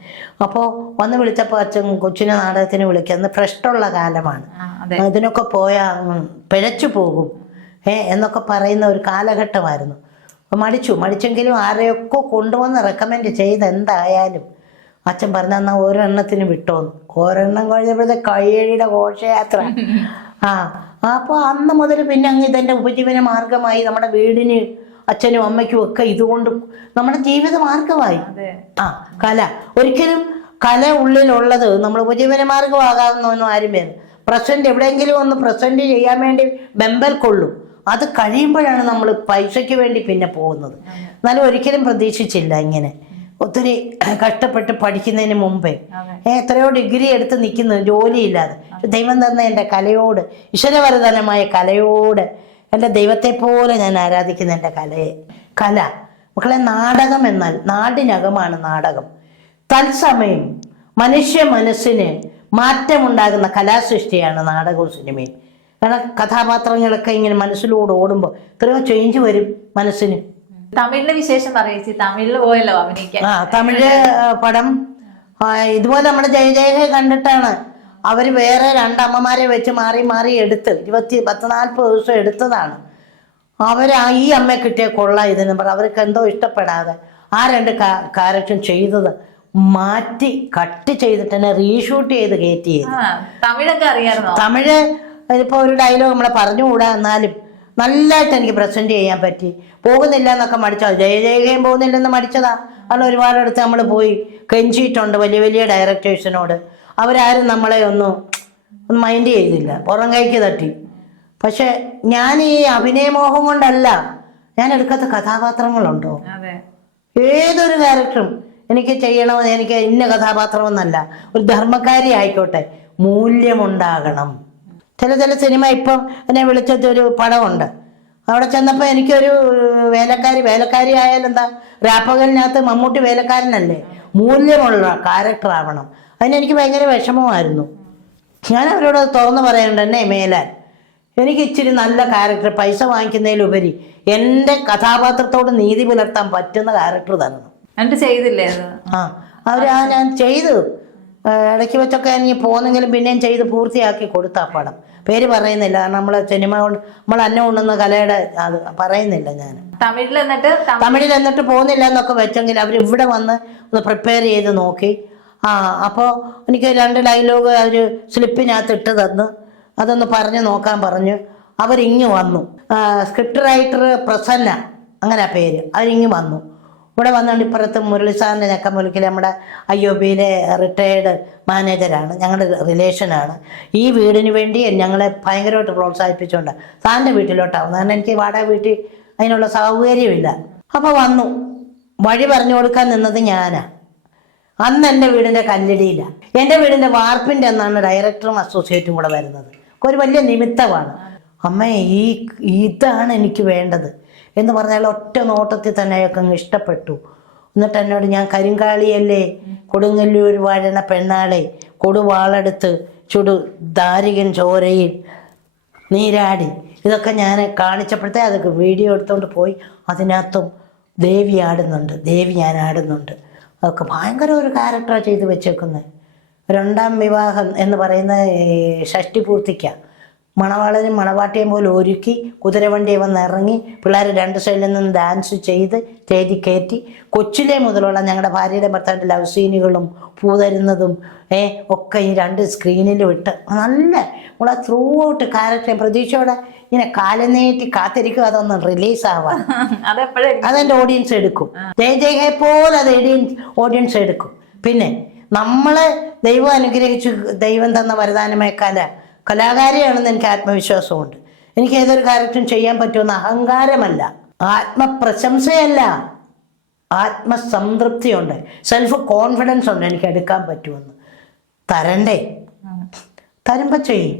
അപ്പോൾ വന്ന് വിളിച്ചപ്പോൾ അച്ഛൻ കൊച്ചിനെ നാടകത്തിന് വിളിക്കുന്നത് ഫ്രഷുള്ള കാലമാണ്, ഇതിനൊക്കെ പോയാൽ പിഴച്ചു പോകും എന്നൊക്കെ പറയുന്ന ഒരു കാലഘട്ടമായിരുന്നു. മടിച്ചെങ്കിലും ആരെയൊക്കെ കൊണ്ടുവന്ന് റെക്കമെൻഡ് ചെയ്ത് എന്തായാലും അച്ഛൻ പറഞ്ഞ എന്നാൽ ഒരെണ്ണത്തിന് വിട്ടോന്ന്. ഒരെണ്ണം കഴിഞ്ഞപ്പോഴത്തെ കയ്യഴിയുടെ ഘോഷയാത്ര. അപ്പോൾ അന്ന് മുതൽ പിന്നെ അങ്ങ് ഇതെൻ്റെ ഉപജീവന മാർഗമായി. നമ്മുടെ വീടിന് അച്ഛനും അമ്മയ്ക്കും ഒക്കെ ഇതുകൊണ്ട് നമ്മുടെ ജീവിത മാർഗമായി. കല ഒരിക്കലും കല ഉള്ളിലുള്ളത് നമ്മൾ ഉപജീവന മാർഗമാകാവുന്നൊന്നും ആരും വേണം. പ്രസന്റ് എവിടെയെങ്കിലും ഒന്ന് പ്രസന്റ് ചെയ്യാൻ വേണ്ടി ബെമ്പൽ കൊള്ളും. അത് കഴിയുമ്പോഴാണ് നമ്മൾ പൈസയ്ക്ക് വേണ്ടി പിന്നെ പോകുന്നത്. എന്നാലും ഒരിക്കലും പ്രതീക്ഷിച്ചില്ല ഇങ്ങനെ ഒത്തിരി കഷ്ടപ്പെട്ട് പഠിക്കുന്നതിന് മുമ്പേ എത്രയോ ഡിഗ്രി എടുത്ത് നിൽക്കുന്നു ജോലിയില്ലാതെ. ദൈവം തന്ന എൻ്റെ കലയോട്, ഈശ്വരവരദാനമായ കലയോട്, എൻ്റെ ദൈവത്തെ പോലെ ഞാൻ ആരാധിക്കുന്ന എൻ്റെ കല മക്കളെ. നാടകം എന്നാൽ നാടിനകമാണ് നാടകം. തത്സമയം മനുഷ്യ മനസ്സിന് മാറ്റമുണ്ടാകുന്ന കലാസൃഷ്ടിയാണ് നാടകവും സിനിമയും. കാരണം കഥാപാത്രങ്ങളൊക്കെ ഇങ്ങനെ മനസ്സിലൂടെ ഓടുമ്പോൾ എത്രയോ ചേഞ്ച് വരും മനസ്സിന്. തമിഴിലെ വിശേഷം പറയേച്ചി. തമിഴില് പോയല്ലോ അഭിനയിക്കാൻ. തമിഴ് പടം ഇതുപോലെ നമ്മുടെ ജയജയനെ കണ്ടിട്ടാണ് അവർ വേറെ രണ്ടമ്മമാരെ വെച്ച് മാറി മാറി എടുത്ത് 40 ദിവസം എടുത്തതാണ്. ഈ അമ്മയെ കിട്ടിയ കൊള്ള ഇതിന് പറ അവർക്ക് എന്തോ ഇഷ്ടപ്പെടാതെ ആ 2 ക്യാരക്ടറും ചെയ്തത് മാറ്റി കട്ട് ചെയ്തിട്ട് തന്നെ റീഷൂട്ട് ചെയ്ത് കയറ്റിയത്. തമിഴൊക്കെ അറിയാമോ? തമിഴ് ഇതിപ്പോൾ ഒരു ഡയലോഗ് നമ്മളെ പറഞ്ഞുകൂടാ, എന്നാലും നല്ലതായിട്ട് എനിക്ക് പ്രസന്റ് ചെയ്യാൻ പറ്റി. പോകുന്നില്ല എന്നൊക്കെ മടിച്ചോ, ജയജയം പോകുന്നില്ലെന്ന് മടിച്ചതാ. അത് ഒരുപാടടുത്ത് നമ്മൾ പോയി കെഞ്ചിയിട്ടുണ്ട് വലിയ വലിയ ഡയറക്ടേഴ്സിനോട്. അവരാരും നമ്മളെ ഒന്നും മൈൻഡ് ചെയ്തില്ല, പുറം കൈക്ക് തട്ടി. പക്ഷെ ഞാൻ ഈ അഭിനയമോഹം കൊണ്ടല്ല, ഞാൻ എടുക്കാത്ത കഥാപാത്രങ്ങളുണ്ടോ, ഏതൊരു ക്യാരക്ടറും എനിക്ക് ചെയ്യണമെന്ന്, എനിക്ക് ഇന്ന കഥാപാത്രമെന്നല്ല, ഒരു ധർമ്മക്കാരി ആയിക്കോട്ടെ, മൂല്യമുണ്ടാകണം. ചില സിനിമ ഇപ്പം എന്നെ വിളിച്ചത് ഒരു പടമുണ്ട്, അവിടെ ചെന്നപ്പോൾ എനിക്കൊരു വേലക്കാരി ആയാലെന്താ, രാപ്പകലിനകത്ത് മമ്മൂട്ടി വേലക്കാരനല്ലേ, മൂല്യമുള്ള ക്യാരക്ടർ ആവണം. അതിനെനിക്ക് ഭയങ്കര വിഷമമായിരുന്നു. ഞാൻ അവരോട് തുറന്നു പറയുന്നുണ്ട്, എന്നെ മേലാൽ എനിക്ക് ഇച്ചിരി നല്ല ക്യാരക്ടർ, പൈസ വാങ്ങിക്കുന്നതിലുപരി എൻ്റെ കഥാപാത്രത്തോട് നീതി പുലർത്താൻ പറ്റുന്ന ക്യാരക്ടർ തരണം. ചെയ്തില്ലേ? ഞാൻ ചെയ്തു. ഇടയ്ക്ക് വെച്ചൊക്കെ എനിക്ക് പോകുന്നെങ്കിലും പിന്നെയും ചെയ്ത് പൂർത്തിയാക്കി കൊടുത്ത ആ പടം. പേര് പറയുന്നില്ല, കാരണം നമ്മളെ സിനിമ കൊണ്ട് നമ്മൾ അന്നം ഉണ്ടെന്ന കലയുടെ അത് പറയുന്നില്ല. ഞാൻ തമിഴിൽ എന്നിട്ട് പോകുന്നില്ല എന്നൊക്കെ വെച്ചെങ്കിൽ അവർ ഇവിടെ വന്ന് ഒന്ന് പ്രിപ്പയർ ചെയ്ത് നോക്കി. അപ്പോൾ എനിക്ക് 2 ഡയലോഗ് അവർ സ്ലിപ്പിനകത്ത് ഇട്ട് തന്നു, അതൊന്ന് പറഞ്ഞു നോക്കാൻ പറഞ്ഞു. അവരിങ്ങ് വന്നു, സ്ക്രിപ്റ്റ് റൈറ്റർ പ്രസന്ന അങ്ങനെ പേര്, അവരിങ്ങ് വന്നു. ഇവിടെ വന്നുകൊണ്ട് ഇപ്പുറത്ത് മുരളി സാറിൻ്റെ ഞക്കമുലക്കിൽ നമ്മുടെ IOBയിലെ റിട്ടയേർഡ് മാനേജരാണ്, ഞങ്ങളുടെ റിലേഷനാണ്. ഈ വീടിന് വേണ്ടി ഞങ്ങളെ ഭയങ്കരമായിട്ട് പ്രോത്സാഹിപ്പിച്ചുകൊണ്ട് സാറിൻ്റെ വീട്ടിലോട്ടാവും, കാരണം എനിക്ക് വാടക വീട്ടിൽ അതിനുള്ള സൗകര്യമില്ല. അപ്പോൾ വന്നു, വഴി പറഞ്ഞു കൊടുക്കാൻ നിന്നത് ഞാനാ. അന്ന് എൻ്റെ വീടിൻ്റെ കല്ലിടിയിലാണ്, എൻ്റെ വീടിൻ്റെ വാർപ്പിൻ്റെ അന്നാണ് ഡയറക്ടറും അസോസിയേറ്റും കൂടെ വരുന്നത്. ഒരു വലിയ നിമിത്തമാണ്. അമ്മേ ഇതാണ് എനിക്ക് വേണ്ടത് എന്ന് പറഞ്ഞാൽ ഒറ്റ നോട്ടത്തിൽ തന്നെ അയാൾക്ക് അങ്ങ് ഇഷ്ടപ്പെട്ടു. എന്നിട്ട് എന്നോട്, ഞാൻ കരിങ്കാളിയല്ലേ, കൊടുങ്ങല്ലൂർ വാഴണ പെണ്ണാളെ, കൊടുവാളെടുത്ത് ചുടു ദാരികൻ ചോരയിൽ നീരാടി, ഇതൊക്കെ ഞാൻ കാണിച്ചപ്പോഴത്തേ അതൊക്കെ വീഡിയോ എടുത്തുകൊണ്ട് പോയി. അതിനകത്തും ദേവി ആടുന്നുണ്ട്, ഞാൻ ആടുന്നുണ്ട്. അതൊക്കെ ഭയങ്കര ഒരു ക്യാരക്ടറാണ് ചെയ്ത് വെച്ചേക്കുന്നത്. 2ാം വിവാഹം എന്ന് പറയുന്ന ഷഷ്ടി പൂർത്തിക്ക മണവാളനും മണവാട്ടിയും പോലെ ഒരുക്കി കുതിരവണ്ടിയെ വന്ന് ഇറങ്ങി പിള്ളേർ 2 സൈഡിൽ നിന്ന് ഡാൻസ് ചെയ്ത് സ്റ്റേജിൽ കയറ്റി. കൊച്ചിലെ മുതലുള്ള ഞങ്ങളുടെ ഭാര്യയുടെ ഭർത്താവിൻ്റെ ലവ് സീനുകളും പൂതരുന്നതും ഒക്കെ ഈ 2 സ്ക്രീനിൽ വിട്ട് നല്ല നമ്മളെ ത്രൂ ഔട്ട് ക്യാരക്ടർ പ്രതീക്ഷയോടെ ഇങ്ങനെ കാലനീട്ടി കാത്തിരിക്കും അതൊന്ന് റിലീസാവാൻ. അതെൻ്റെ ഓഡിയൻസ് എടുക്കും, ജയജയെ പോലെ അത് ഓഡിയൻസ് എടുക്കും. പിന്നെ നമ്മളെ ദൈവം അനുഗ്രഹിച്ചു, ദൈവം തന്ന വരദാനമായ കലാകാരിയാണെന്ന് എനിക്ക് ആത്മവിശ്വാസമുണ്ട്. എനിക്ക് ഏതൊരു ക്യാരക്ടറും ചെയ്യാൻ പറ്റുമെന്ന് അഹങ്കാരമല്ല, ആത്മപ്രശംസയല്ല, ആത്മസംതൃപ്തിയുണ്ട്, സെൽഫ് കോൺഫിഡൻസ് ഉണ്ട്, എനിക്ക് എടുക്കാൻ പറ്റുമെന്ന്. തരണ്ടേ, തരുമ്പോ ചെയ്യും.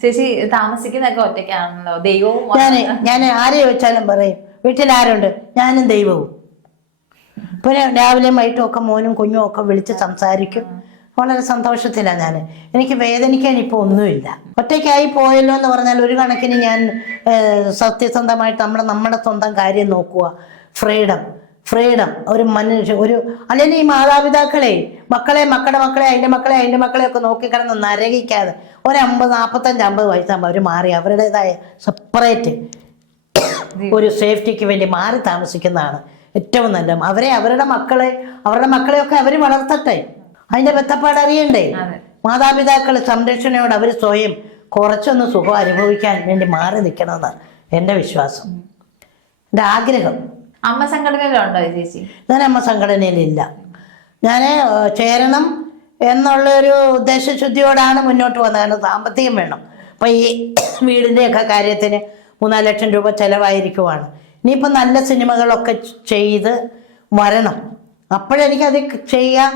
ചേച്ചി താമസിക്കുന്നൊക്കെ ഒറ്റയ്ക്കാണല്ലോ, ദൈവവും ഞാൻ ആരെ വെച്ചാലും പറയും, വീട്ടിൽ ആരുണ്ട്, ഞാനും ദൈവവും. പിന്നെ രാവിലെയും വൈകിട്ടും ഒക്കെ മോനും കുഞ്ഞും ഒക്കെ വിളിച്ച് സംസാരിക്കും. വളരെ സന്തോഷത്തിലാണ് ഞാൻ. എനിക്ക് വേദനിക്കാൻ ഇപ്പോൾ ഒന്നുമില്ല. ഒറ്റയ്ക്കായി പോയല്ലോ എന്ന് പറഞ്ഞാൽ ഒരു കണക്കിന് ഞാൻ സത്യസന്ധമായിട്ട് നമ്മുടെ സ്വന്തം കാര്യം നോക്കുക. ഫ്രീഡം ഒരു അല്ലെങ്കിൽ ഈ മാതാപിതാക്കളെ മക്കളുടെ അതിൻ്റെ മക്കളെ ഒക്കെ നോക്കിക്കിടന്ന് നരകിക്കാതെ ഒരു 45-50 വയസ്സാകുമ്പോൾ അവർ മാറി അവരുടേതായ സെപ്പറേറ്റ് ഒരു സേഫ്റ്റിക്ക് വേണ്ടി മാറി താമസിക്കുന്നതാണ് ഏറ്റവും നല്ലത്. അവരുടെ മക്കളെയൊക്കെ അവർ വളർത്തട്ടെ, അതിന്റെ ബന്ധപ്പാട് അറിയണ്ടേ. മാതാപിതാക്കൾ സംരക്ഷണയോട് അവർ സ്വയം കുറച്ചൊന്ന് സുഖം അനുഭവിക്കാൻ വേണ്ടി മാറി നിൽക്കണമെന്നാണ് എൻ്റെ വിശ്വാസം, എൻ്റെ ആഗ്രഹം. അമ്മ സംഘടനയിലുണ്ടോ ചേച്ചി? ഞാൻ അമ്മ സംഘടനയിലില്ല. ഞാൻ ചേരണം എന്നുള്ളൊരു ഉദ്ദേശശുദ്ധിയോടാണ് മുന്നോട്ട് വന്നത്. കാരണം സാമ്പത്തികം വേണം. അപ്പം ഈ വീടിൻ്റെയൊക്കെ കാര്യത്തിന് 3-4 ലക്ഷം രൂപ ചിലവായിരിക്കുവാണ്. ഇനിയിപ്പോൾ നല്ല സിനിമകളൊക്കെ ചെയ്ത് വരണം, അപ്പോഴെനിക്കത് ചെയ്യാം.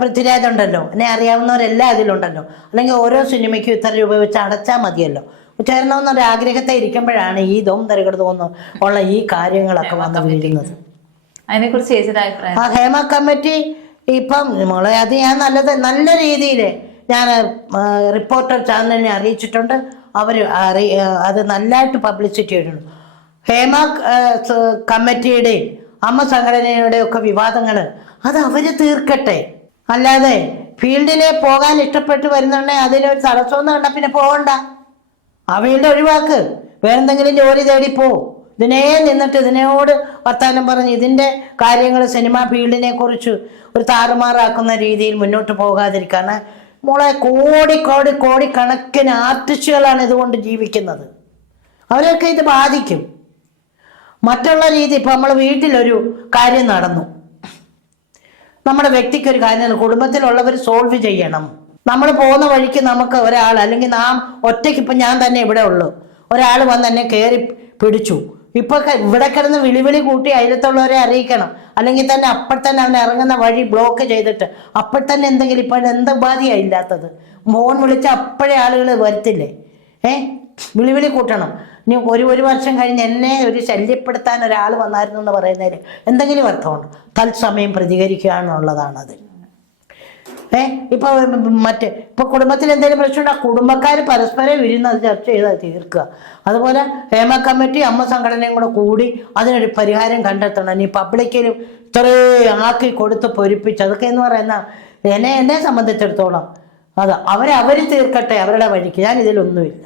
പൃഥ്വിരാജ് ഉണ്ടല്ലോ, എന്നെ അറിയാവുന്നവരെല്ലാം അതിലുണ്ടല്ലോ. അല്ലെങ്കിൽ ഓരോ സിനിമയ്ക്കും ഇത്ര രൂപ വെച്ച് അടച്ചാൽ മതിയല്ലോ. ചേരണമെന്നൊരു ആഗ്രഹത്തെ ഇരിക്കുമ്പോഴാണ് ഈ ഉള്ള ഈ കാര്യങ്ങളൊക്കെ വന്ന് വീഴുന്നത്. ഹേമ കമ്മിറ്റി ഇപ്പം മോളെ അത് ഞാൻ നല്ല രീതിയിൽ ഞാൻ റിപ്പോർട്ടർ ചാനലിനെ അറിയിച്ചിട്ടുണ്ട്. അവർ അത് നല്ലതായിട്ട് പബ്ലിസിറ്റി ചെയ്തിട്ടുണ്ട്. ഹേമ കമ്മിറ്റിയുടെയും അമ്മ സംഘടനയുടെ ഒക്കെ വിവാദങ്ങൾ അത് അവർ തീർക്കട്ടെ. അല്ലാതെ ഫീൽഡിലെ പോകാൻ ഇഷ്ടപ്പെട്ട് വരുന്നുണ്ടെങ്കിൽ അതിനൊരു തടസ്സമൊന്നും കണ്ടാൽ പിന്നെ പോകണ്ട. ആ ഫീൽഡ് ഒഴിവാക്ക്, വേറെന്തെങ്കിലും ജോലി തേടിപ്പോ. ഇതിനേ നിന്നിട്ട് ഇതിനോട് വർത്താനം പറഞ്ഞ് ഇതിൻ്റെ കാര്യങ്ങൾ സിനിമാ ഫീൽഡിനെ കുറിച്ച് ഒരു താറുമാറാക്കുന്ന രീതിയിൽ മുന്നോട്ട് പോകാതിരിക്കാൻ മോളെ, കോടിക്കണക്കിന് ആർട്ടിസ്റ്റുകളാണ് ഇതുകൊണ്ട് ജീവിക്കുന്നത്. അവരൊക്കെ ഇത് ബാധിക്കും. മറ്റുള്ള രീതി, ഇപ്പം നമ്മൾ വീട്ടിലൊരു കാര്യം നടന്നു, നമ്മുടെ വ്യക്തിക്കൊരു കാര്യം, കുടുംബത്തിലുള്ളവർ സോൾവ് ചെയ്യണം. നമ്മൾ പോകുന്ന വഴിക്ക് നമുക്ക് ഒരാൾ, അല്ലെങ്കിൽ നാം ഒറ്റയ്ക്ക്, ഇപ്പം ഞാൻ തന്നെ ഇവിടെ ഉള്ളു, ഒരാൾ വന്ന് എന്നെ കയറി പിടിച്ചു, ഇപ്പൊ ഇവിടെ കിടന്ന് വിളിവിളി കൂട്ടി അയലത്തുള്ളവരെ അറിയിക്കണം. അല്ലെങ്കിൽ തന്നെ അപ്പോഴത്തന്നെ അവൻ ഇറങ്ങുന്ന വഴി ബ്ലോക്ക് ചെയ്തിട്ട് അപ്പോഴത്തന്നെ എന്തെങ്കിലും, ഇപ്പോഴെന്ത് ഉപാധിയാണ് ഇല്ലാത്തത്? ഫോൺ വിളിച്ച അപ്പോഴേ ആളുകൾ വരത്തില്ലേ? വിളിവിളി കൂട്ടണം. ഇനി ഒരു വർഷം കഴിഞ്ഞ് എന്നെ ഒരു ശല്യപ്പെടുത്താൻ ഒരാൾ വന്നായിരുന്നു എന്ന് പറയുന്നതിൽ എന്തെങ്കിലും അർത്ഥമുണ്ട്? തത്സമയം പ്രതികരിക്കുക എന്നുള്ളതാണത്. ഇപ്പൊ കുടുംബത്തിൽ എന്തെങ്കിലും പ്രശ്നമുണ്ടോ, കുടുംബക്കാർ പരസ്പരം ഇരുന്ന് അത് ചർച്ച ചെയ്ത് തീർക്കുക. അതുപോലെ ഹേമ കമ്മിറ്റി, അമ്മ സംഘടനയും കൂടെ കൂടി അതിനൊരു പരിഹാരം കണ്ടെത്തണം. ഇനി പബ്ലിക്കിലും ഇത്രയും ആക്കി കൊടുത്ത് പൊരിപ്പിച്ച്, അതൊക്കെ എന്ന് പറയുന്ന എന്നെ സംബന്ധിച്ചിടത്തോളം അത് അവർ തീർക്കട്ടെ അവരുടെ വഴിക്ക്. ഞാൻ ഇതിലൊന്നുമില്ല.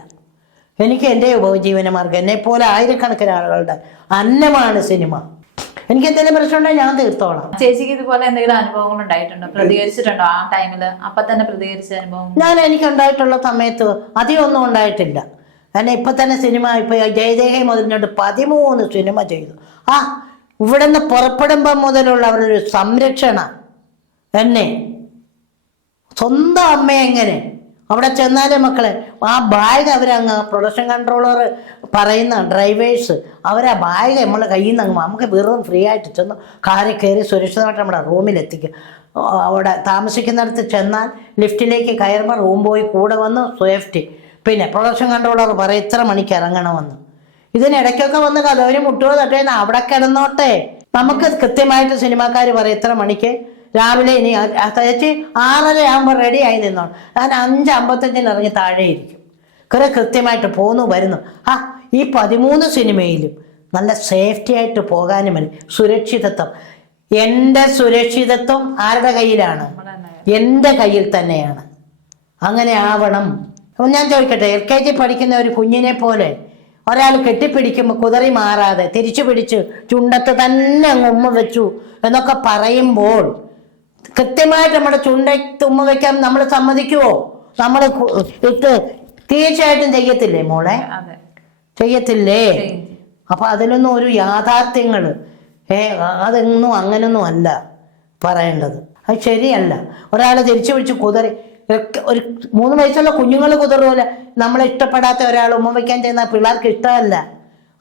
എനിക്ക് എൻ്റെ ഉപജീവന മാർഗം, എന്നെപ്പോലെ ആയിരക്കണക്കിന് ആളുകളുടെ അന്നമാണ് സിനിമ. എനിക്ക് എന്തെങ്കിലും പ്രശ്നമുണ്ടെങ്കിൽ ഞാൻ തീർത്തോളാം. ചേച്ചിക്ക് ഇതുപോലെ എന്തെങ്കിലും അനുഭവങ്ങൾ ഉണ്ടായിട്ടുണ്ടോ? പ്രതികരിച്ചിട്ടുണ്ടോ ആ ടൈമില്? അപ്പൊ തന്നെ പ്രതികരിച്ച അനുഭവം? എനിക്ക് ഉണ്ടായിട്ടുള്ള സമയത്ത് അധികം ഒന്നും ഉണ്ടായിട്ടില്ല. കാരണം ഇപ്പൊ തന്നെ സിനിമ, ഇപ്പൊ ജയദേഹി മുതലിനോട്ട് 13 സിനിമ ചെയ്തു. ഇവിടെ നിന്ന് പുറപ്പെടുമ്പം മുതലുള്ള അവരൊരു സംരക്ഷണ, എന്നെ സ്വന്തം അമ്മയെ എങ്ങനെ അവിടെ ചെന്നാലേ മക്കളെ ആ ബാഗ് അവരങ്ങ് പ്രൊഡക്ഷൻ കൺട്രോളർ പറയുന്ന ഡ്രൈവേഴ്സ് അവരാ ബാഗ് നമ്മളെ കയ്യിൽ നിന്ന് നമുക്ക് വെറും ഫ്രീ ആയിട്ട് ചെന്ന് കാറിൽ കയറി സുരക്ഷിതമായിട്ട് നമ്മുടെ റൂമിലെത്തിക്കും. അവിടെ താമസിക്കുന്നിടത്ത് ചെന്നാൽ ലിഫ്റ്റിലേക്ക് കയറുമ്പോൾ റൂം പോയി കൂടെ വന്ന് സേഫ്റ്റി. പിന്നെ പ്രൊഡക്ഷൻ കൺട്രോളർ പറയും ഇത്ര മണിക്ക് ഇറങ്ങണമെന്ന്. ഇതിനിടയ്ക്കൊക്കെ വന്ന് കഥവര് മുട്ടുക തട്ടുന്ന അവിടെ കിടന്നോട്ടെ. നമുക്ക് കൃത്യമായിട്ട് സിനിമാക്കാർ പറയും ഇത്ര മണിക്ക് രാവിലെ, ഇനി ചേച്ചി 6:30 ആകുമ്പോൾ റെഡി ആയി നിന്നോണം. ഞാൻ 5:55 ഇറങ്ങി താഴെ ഇരിക്കും. കുറെ കൃത്യമായിട്ട് പോന്നു വരുന്നു. ഈ 13 സിനിമയിലും നല്ല സേഫ്റ്റി ആയിട്ട് പോകാനും സുരക്ഷിതത്വം. എൻ്റെ സുരക്ഷിതത്വം ആരുടെ കയ്യിലാണ്? എൻ്റെ കയ്യിൽ തന്നെയാണ്. അങ്ങനെ ആവണം. ഞാൻ ചോദിക്കട്ടെ, LKG പഠിക്കുന്ന ഒരു കുഞ്ഞിനെ പോലെ ഒരാൾ കെട്ടിപ്പിടിക്കുമ്പോൾ കുതറി മാറാതെ തിരിച്ചു പിടിച്ച് ചുണ്ടത്ത് തന്നെ അങ്ങ് ഉമ്മ വെച്ചു എന്നൊക്കെ പറയുമ്പോൾ കൃത്യമായിട്ട് നമ്മുടെ ചുണ്ടത്ത് ഉമ്മ വയ്ക്കാൻ നമ്മൾ സമ്മതിക്കുവോ? നമ്മൾ തീർച്ചയായിട്ടും ചെയ്യത്തില്ലേ മോളെ? ചെയ്യത്തില്ലേ? അപ്പൊ അതിലൊന്നും ഒരു യാഥാർത്ഥ്യങ്ങൾ അതൊന്നും അങ്ങനൊന്നും അല്ല പറയേണ്ടത്. അത് ശരിയല്ല. ഒരാളെ തിരിച്ചു പിടിച്ച് കുതറി, ഒരു 3 വയസ്സുള്ള കുഞ്ഞുങ്ങൾ കുതറുപോലെ നമ്മളെ ഇഷ്ടപ്പെടാത്ത ഒരാൾ ഉമ്മ വയ്ക്കാൻ ചെയ്യുന്ന പിള്ളേർക്ക് ഇഷ്ടമല്ല.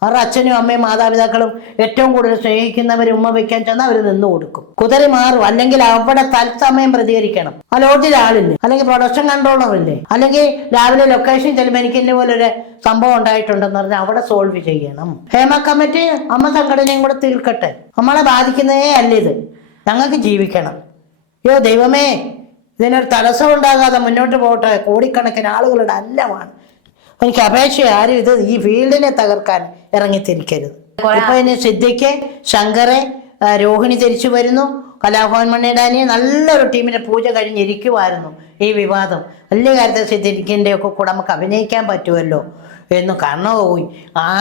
അവരുടെ അച്ഛനും അമ്മയും മാതാപിതാക്കളും ഏറ്റവും കൂടുതൽ സ്നേഹിക്കുന്നവർ ഉമ്മ വയ്ക്കാൻ ചെന്നാൽ അവർ നിന്ന് കൊടുക്കും, കുതറി മാറും. അല്ലെങ്കിൽ അവിടെ തത്സമയം പ്രതികരിക്കണം. ആ ലോഡ്ജിൽ ആളില്ലേ, അല്ലെങ്കിൽ പ്രൊഡക്ഷൻ കൺട്രോളർ ഇല്ലേ, അല്ലെങ്കിൽ രാവിലെ ലൊക്കേഷൻ ചെല്ലുമ്പോൾ എനിക്ക് ഇന്ന പോലെ ഒരു സംഭവം ഉണ്ടായിട്ടുണ്ടെന്ന് പറഞ്ഞാൽ അവിടെ സോൾവ് ചെയ്യണം. ഹേമ കമ്മിറ്റി, അമ്മ സംഘടനയും കൂടെ തീർക്കട്ടെ. നമ്മളെ ബാധിക്കുന്നതേ അല്ല ഇത്. ഞങ്ങൾക്ക് ജീവിക്കണം. ദൈവമേ, ഇതിനൊരു തടസ്സം ഉണ്ടാകാതെ മുന്നോട്ട് പോകട്ടെ. കോടിക്കണക്കിന് ആളുകളുടെ അന്നമാണ്. എനിക്ക് അപേക്ഷ, ആരും ഈ ഫീൽഡിനെ തകർക്കാൻ ഇറങ്ങിത്തിരിക്കരുത്. ഇപ്പൊ ഇനി സിദ്ദിഖ്, ശങ്കറെ, രോഹിണി തിരിച്ചു വരുന്നു, കലാഭവൻ മണിയുടെ നല്ലൊരു ടീമിന്റെ പൂജ കഴിഞ്ഞിരിക്കുമായിരുന്നു. ഈ വിവാദം വലിയ കാര്യത്തിൽ സിദ്ദിഖിന്റെ ഒക്കെ കൂടെ നമുക്ക് അഭിനയിക്കാൻ പറ്റുമല്ലോ എന്ന്. കാരണം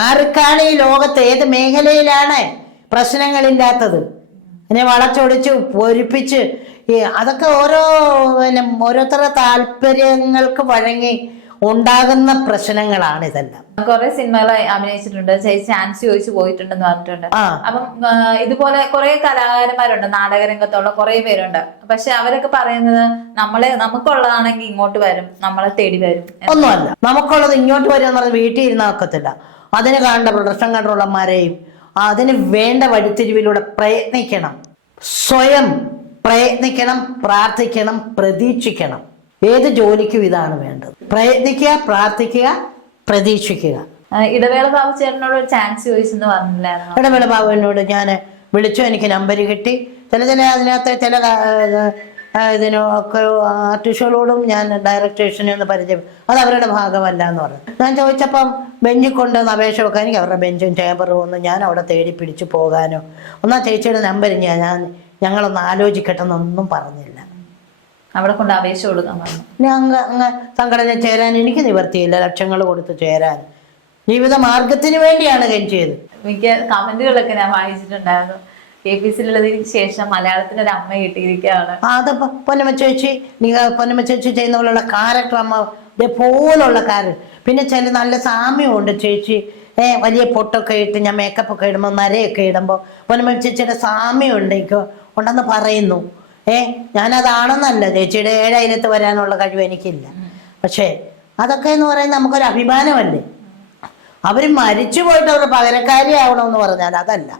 ആർക്കാണ് ഈ ലോകത്ത് ഏത് മേഖലയിലാണ് പ്രശ്നങ്ങളില്ലാത്തത്? അതിനെ വളച്ചൊടിച്ച് പൊരിപ്പിച്ച് അതൊക്കെ ഓരോരുത്തരുടെ താല്പര്യങ്ങൾക്ക് വഴങ്ങി ഉണ്ടാകുന്ന പ്രശ്നങ്ങളാണ് ഇതെല്ലാം. കുറെ സിനിമകൾ അഭിനയിച്ചിട്ടുണ്ട്, ചാൻസ് ചോദിച്ചു പോയിട്ടുണ്ടെന്ന് പറഞ്ഞിട്ടുണ്ട്. അപ്പം ഇതുപോലെ കുറെ കലാകാരന്മാരുണ്ട്, നാടകരംഗത്തുള്ള കുറെ പേരുണ്ട്. പക്ഷെ അവരൊക്കെ പറയുന്നത് നമുക്കുള്ളതാണെങ്കിൽ ഇങ്ങോട്ട് വരും, നമ്മളെ തേടി വരും. ഒന്നുമല്ല, നമുക്കുള്ളത് ഇങ്ങോട്ട് വരും എന്ന് പറഞ്ഞാൽ വീട്ടിൽ ഇരുന്നാൽ ഒക്കത്തില്ല. അതിന് കാണേണ്ട പ്രൊഡക്ഷൻ കൺട്രോളർമാരെയും അതിന് വേണ്ട വഴിത്തിരിവിലൂടെ പ്രയത്നിക്കണം. സ്വയം പ്രയത്നിക്കണം, പ്രാർത്ഥിക്കണം, പ്രതീക്ഷിക്കണം. ഏത് ജോലിക്കും ഇതാണ് വേണ്ടത്. പ്രയത്നിക്കുക, പ്രാർത്ഥിക്കുക, പ്രതീക്ഷിക്കുക. ഇടവേള ബാബു ചേട്ടനോട് ഒരു ചാൻസ് ചോദിച്ചെന്ന് പറഞ്ഞില്ലായിരുന്നു? ഇടവേള ബാബുവിനോട് ഞാൻ വിളിച്ചു, എനിക്ക് നമ്പർ കിട്ടി. അതിനകത്ത് ചില ഇതിനൊക്കെ ആർട്ടിസ്റ്റുകളോടും ഞാൻ ഡയറക്ടേഴ്സിനെ ഒന്ന് പരിചയം, അത് അവരുടെ ഭാഗമല്ല എന്ന് പറഞ്ഞു. ഞാൻ ചോദിച്ചപ്പം ബെഞ്ചിൽ കൊണ്ടുവന്ന് അപേക്ഷ വെക്കാൻ, എനിക്ക് അവരുടെ ബെഞ്ചും ചേമ്പറും ഒന്നും ഞാൻ അവിടെ തേടി പിടിച്ചു പോകാനോ, ഒന്നാ ചേച്ചിയുടെ നമ്പർ ഞങ്ങളൊന്ന് ആലോചിക്കട്ടെ എന്നൊന്നും പറഞ്ഞില്ല. അവിടെ കൊണ്ട് അപേക്ഷ കൊടുക്കാൻ പറഞ്ഞു. ഞാൻ അങ്ങ് സംഘടന ചേരാൻ എനിക്ക് നിവർത്തിയില്ല, ലക്ഷങ്ങൾ കൊടുത്ത് ചേരാൻ. ജീവിത മാർഗത്തിന് വേണ്ടിയാണ് ചെയ്തത്. മിക്ക കമന്റുകളൊക്കെ ഞാൻ വായിച്ചിട്ടുണ്ടായിരുന്നു. KPSC ശേഷം മലയാളത്തിന് ഒരു അമ്മ കിട്ടിയിരിക്കുകയാണ്. അതപ്പോ പൊന്നമ്മ ചേച്ചി ചെയ്യുന്ന പോലുള്ള ക്യാരക്ടർ, അമ്മ ഇതേപോലുള്ള ക്യാരക്ടർ. പിന്നെ ചില നല്ല സാമ്യമുണ്ട് ചേച്ചി. വലിയ പൊട്ടൊക്കെ ഇട്ട് ഞാൻ മേക്കപ്പ് ഒക്കെ ഇടുമ്പോൾ, നരയൊക്കെ ഇടുമ്പോൾ പൊന്നമ്മ ചേച്ചിയുടെ സാമ്യം ഉണ്ടെന്ന് പറയുന്നു. ഞാനതാണെന്നല്ല, ചേച്ചിയുടെ 7 അയലത്ത് വരാനുള്ള കഴിവ് എനിക്കില്ല. പക്ഷേ അതൊക്കെ എന്ന് പറയുന്നത് നമുക്കൊരു അഭിമാനമല്ലേ. അവർ മരിച്ചു പോയിട്ട് അവർ പകരക്കാരിയാവണമെന്ന് പറഞ്ഞാൽ അതല്ല.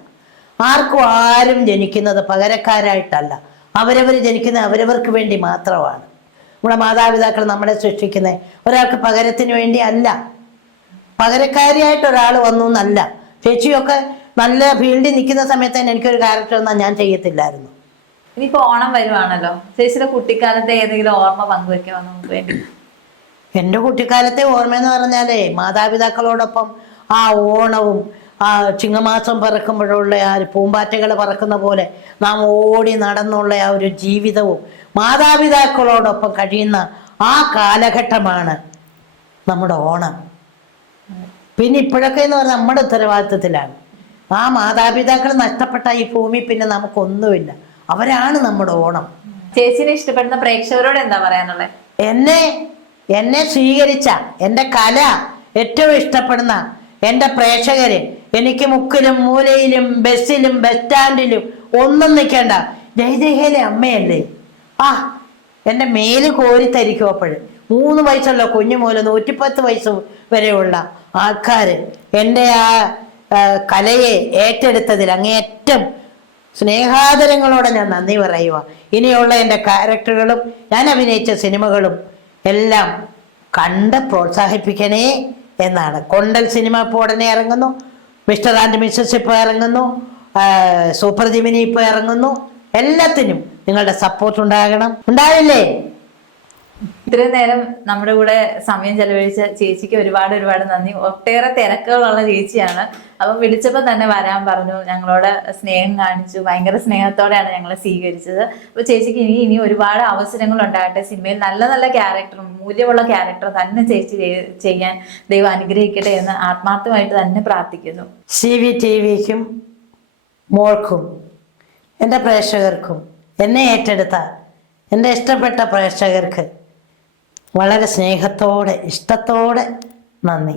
ആരും ജനിക്കുന്നത് പകരക്കാരായിട്ടല്ല. അവരവർ ജനിക്കുന്നത് അവരവർക്ക് വേണ്ടി മാത്രമാണ്. നമ്മുടെ മാതാപിതാക്കൾ നമ്മളെ സൃഷ്ടിക്കുന്നത് ഒരാൾക്ക് പകരത്തിന് വേണ്ടി അല്ല. പകരക്കാരിയായിട്ട് ഒരാൾ വന്നു എന്നല്ല. ചേച്ചിയൊക്കെ നല്ല ഫീൽഡിൽ നിൽക്കുന്ന സമയത്ത് തന്നെ എനിക്കൊരു ക്യാരക്ടർ എന്നാൽ ഞാൻ ചെയ്യത്തില്ലായിരുന്നു. ഇനിയിപ്പോ ഓണം വരുവാണല്ലോ, ചേച്ചിയുടെ കുട്ടിക്കാലത്തെ ഏതെങ്കിലും ഓർമ്മ പങ്കുവെക്കാൻ നമുക്ക് വേണ്ടി? എൻ്റെ കുട്ടിക്കാലത്തെ ഓർമ്മയെന്ന് പറഞ്ഞാലേ, മാതാപിതാക്കളോടൊപ്പം ആ ഓണവും ആ ചിങ്ങമാസം പറക്കുമ്പോഴുള്ള ആ പൂമ്പാറ്റകൾ പറക്കുന്ന പോലെ നാം ഓടി നടന്നുള്ള ആ ഒരു ജീവിതവും മാതാപിതാക്കളോടൊപ്പം കഴിയുന്ന ആ കാലഘട്ടമാണ് നമ്മുടെ ഓണം. പിന്നെ ഇപ്പോഴൊക്കെ എന്ന് പറഞ്ഞാൽ നമ്മുടെ ഉത്തരവാദിത്വത്തിലാണ്. ആ മാതാപിതാക്കൾ നഷ്ടപ്പെട്ട ഈ ഭൂമി പിന്നെ നമുക്കൊന്നുമില്ല. അവരാണ് നമ്മുടെ ഓണം. ചേച്ചിനെ ഇഷ്ടപ്പെടുന്ന പ്രേക്ഷകരോട് എന്താ പറയാനുള്ളത്? എന്നെ സ്വീകരിച്ച, എൻ്റെ കല ഏറ്റവും ഇഷ്ടപ്പെടുന്ന എൻ്റെ പ്രേക്ഷകര്, എനിക്ക് മുക്കിലും മൂലയിലും ബസ്സിലും ബസ് സ്റ്റാൻഡിലും ഒന്നും നിൽക്കേണ്ട, ജയജയയിലെ അമ്മയല്ലേ. എൻ്റെ മേല് കോരിത്തരിക്കും. അപ്പോഴും 3 വയസ്സുള്ള കുഞ്ഞു മൂലം 110 വയസ്സ് വരെയുള്ള ആൾക്കാർ എൻ്റെ ആ കലയെ ഏറ്റെടുത്തതിൽ അങ്ങേയറ്റം സ്നേഹാദരങ്ങളോടെ ഞാൻ നന്ദി പറയുക. ഇനിയുള്ള എൻ്റെ ക്യാരക്ടറുകളും ഞാൻ അഭിനയിച്ച സിനിമകളും എല്ലാം കണ്ട് പ്രോത്സാഹിപ്പിക്കണേ എന്നാണ്. കൊണ്ടൽ സിനിമ ഇപ്പോൾ ഉടനെ ഇറങ്ങുന്നു, മിസ്റ്റർ ആൻഡ് മിസ്സസ് ഇപ്പോൾ ഇറങ്ങുന്നു, സൂപ്പർ ജിമിനി ഇപ്പോൾ ഇറങ്ങുന്നു. എല്ലാത്തിനും നിങ്ങളുടെ സപ്പോർട്ട് ഉണ്ടാവില്ലേ? ഇത്രയും നേരം നമ്മുടെ കൂടെ സമയം ചെലവഴിച്ച ചേച്ചിക്ക് ഒരുപാട് നന്ദി. ഒട്ടേറെ തിരക്കുകളുള്ള ചേച്ചിയാണ്. അപ്പം വിളിച്ചപ്പോൾ തന്നെ വരാൻ പറഞ്ഞു, ഞങ്ങളോട് സ്നേഹം കാണിച്ചു, ഭയങ്കര സ്നേഹത്തോടെയാണ് ഞങ്ങളെ സ്വീകരിച്ചത്. അപ്പൊ ചേച്ചിക്ക് ഇനി ഒരുപാട് അവസരങ്ങൾ ഉണ്ടാകട്ടെ. സിനിമയിൽ നല്ല ക്യാരക്ടറും മൂല്യമുള്ള ക്യാരക്ടർ തന്നെ ചേച്ചി ചെയ്യാൻ ദൈവം അനുഗ്രഹിക്കട്ടെ എന്ന് ആത്മാർത്ഥമായിട്ട് തന്നെ പ്രാർത്ഥിക്കുന്നു. CVTVക്കും മോൾക്കും എൻ്റെ പ്രേക്ഷകർക്കും, എന്നെ ഏറ്റെടുത്ത എൻ്റെ ഇഷ്ടപ്പെട്ട പ്രേക്ഷകർക്ക് വളരെ സ്നേഹത്തോടെ ഇഷ്ടത്തോടെ നന്ദി.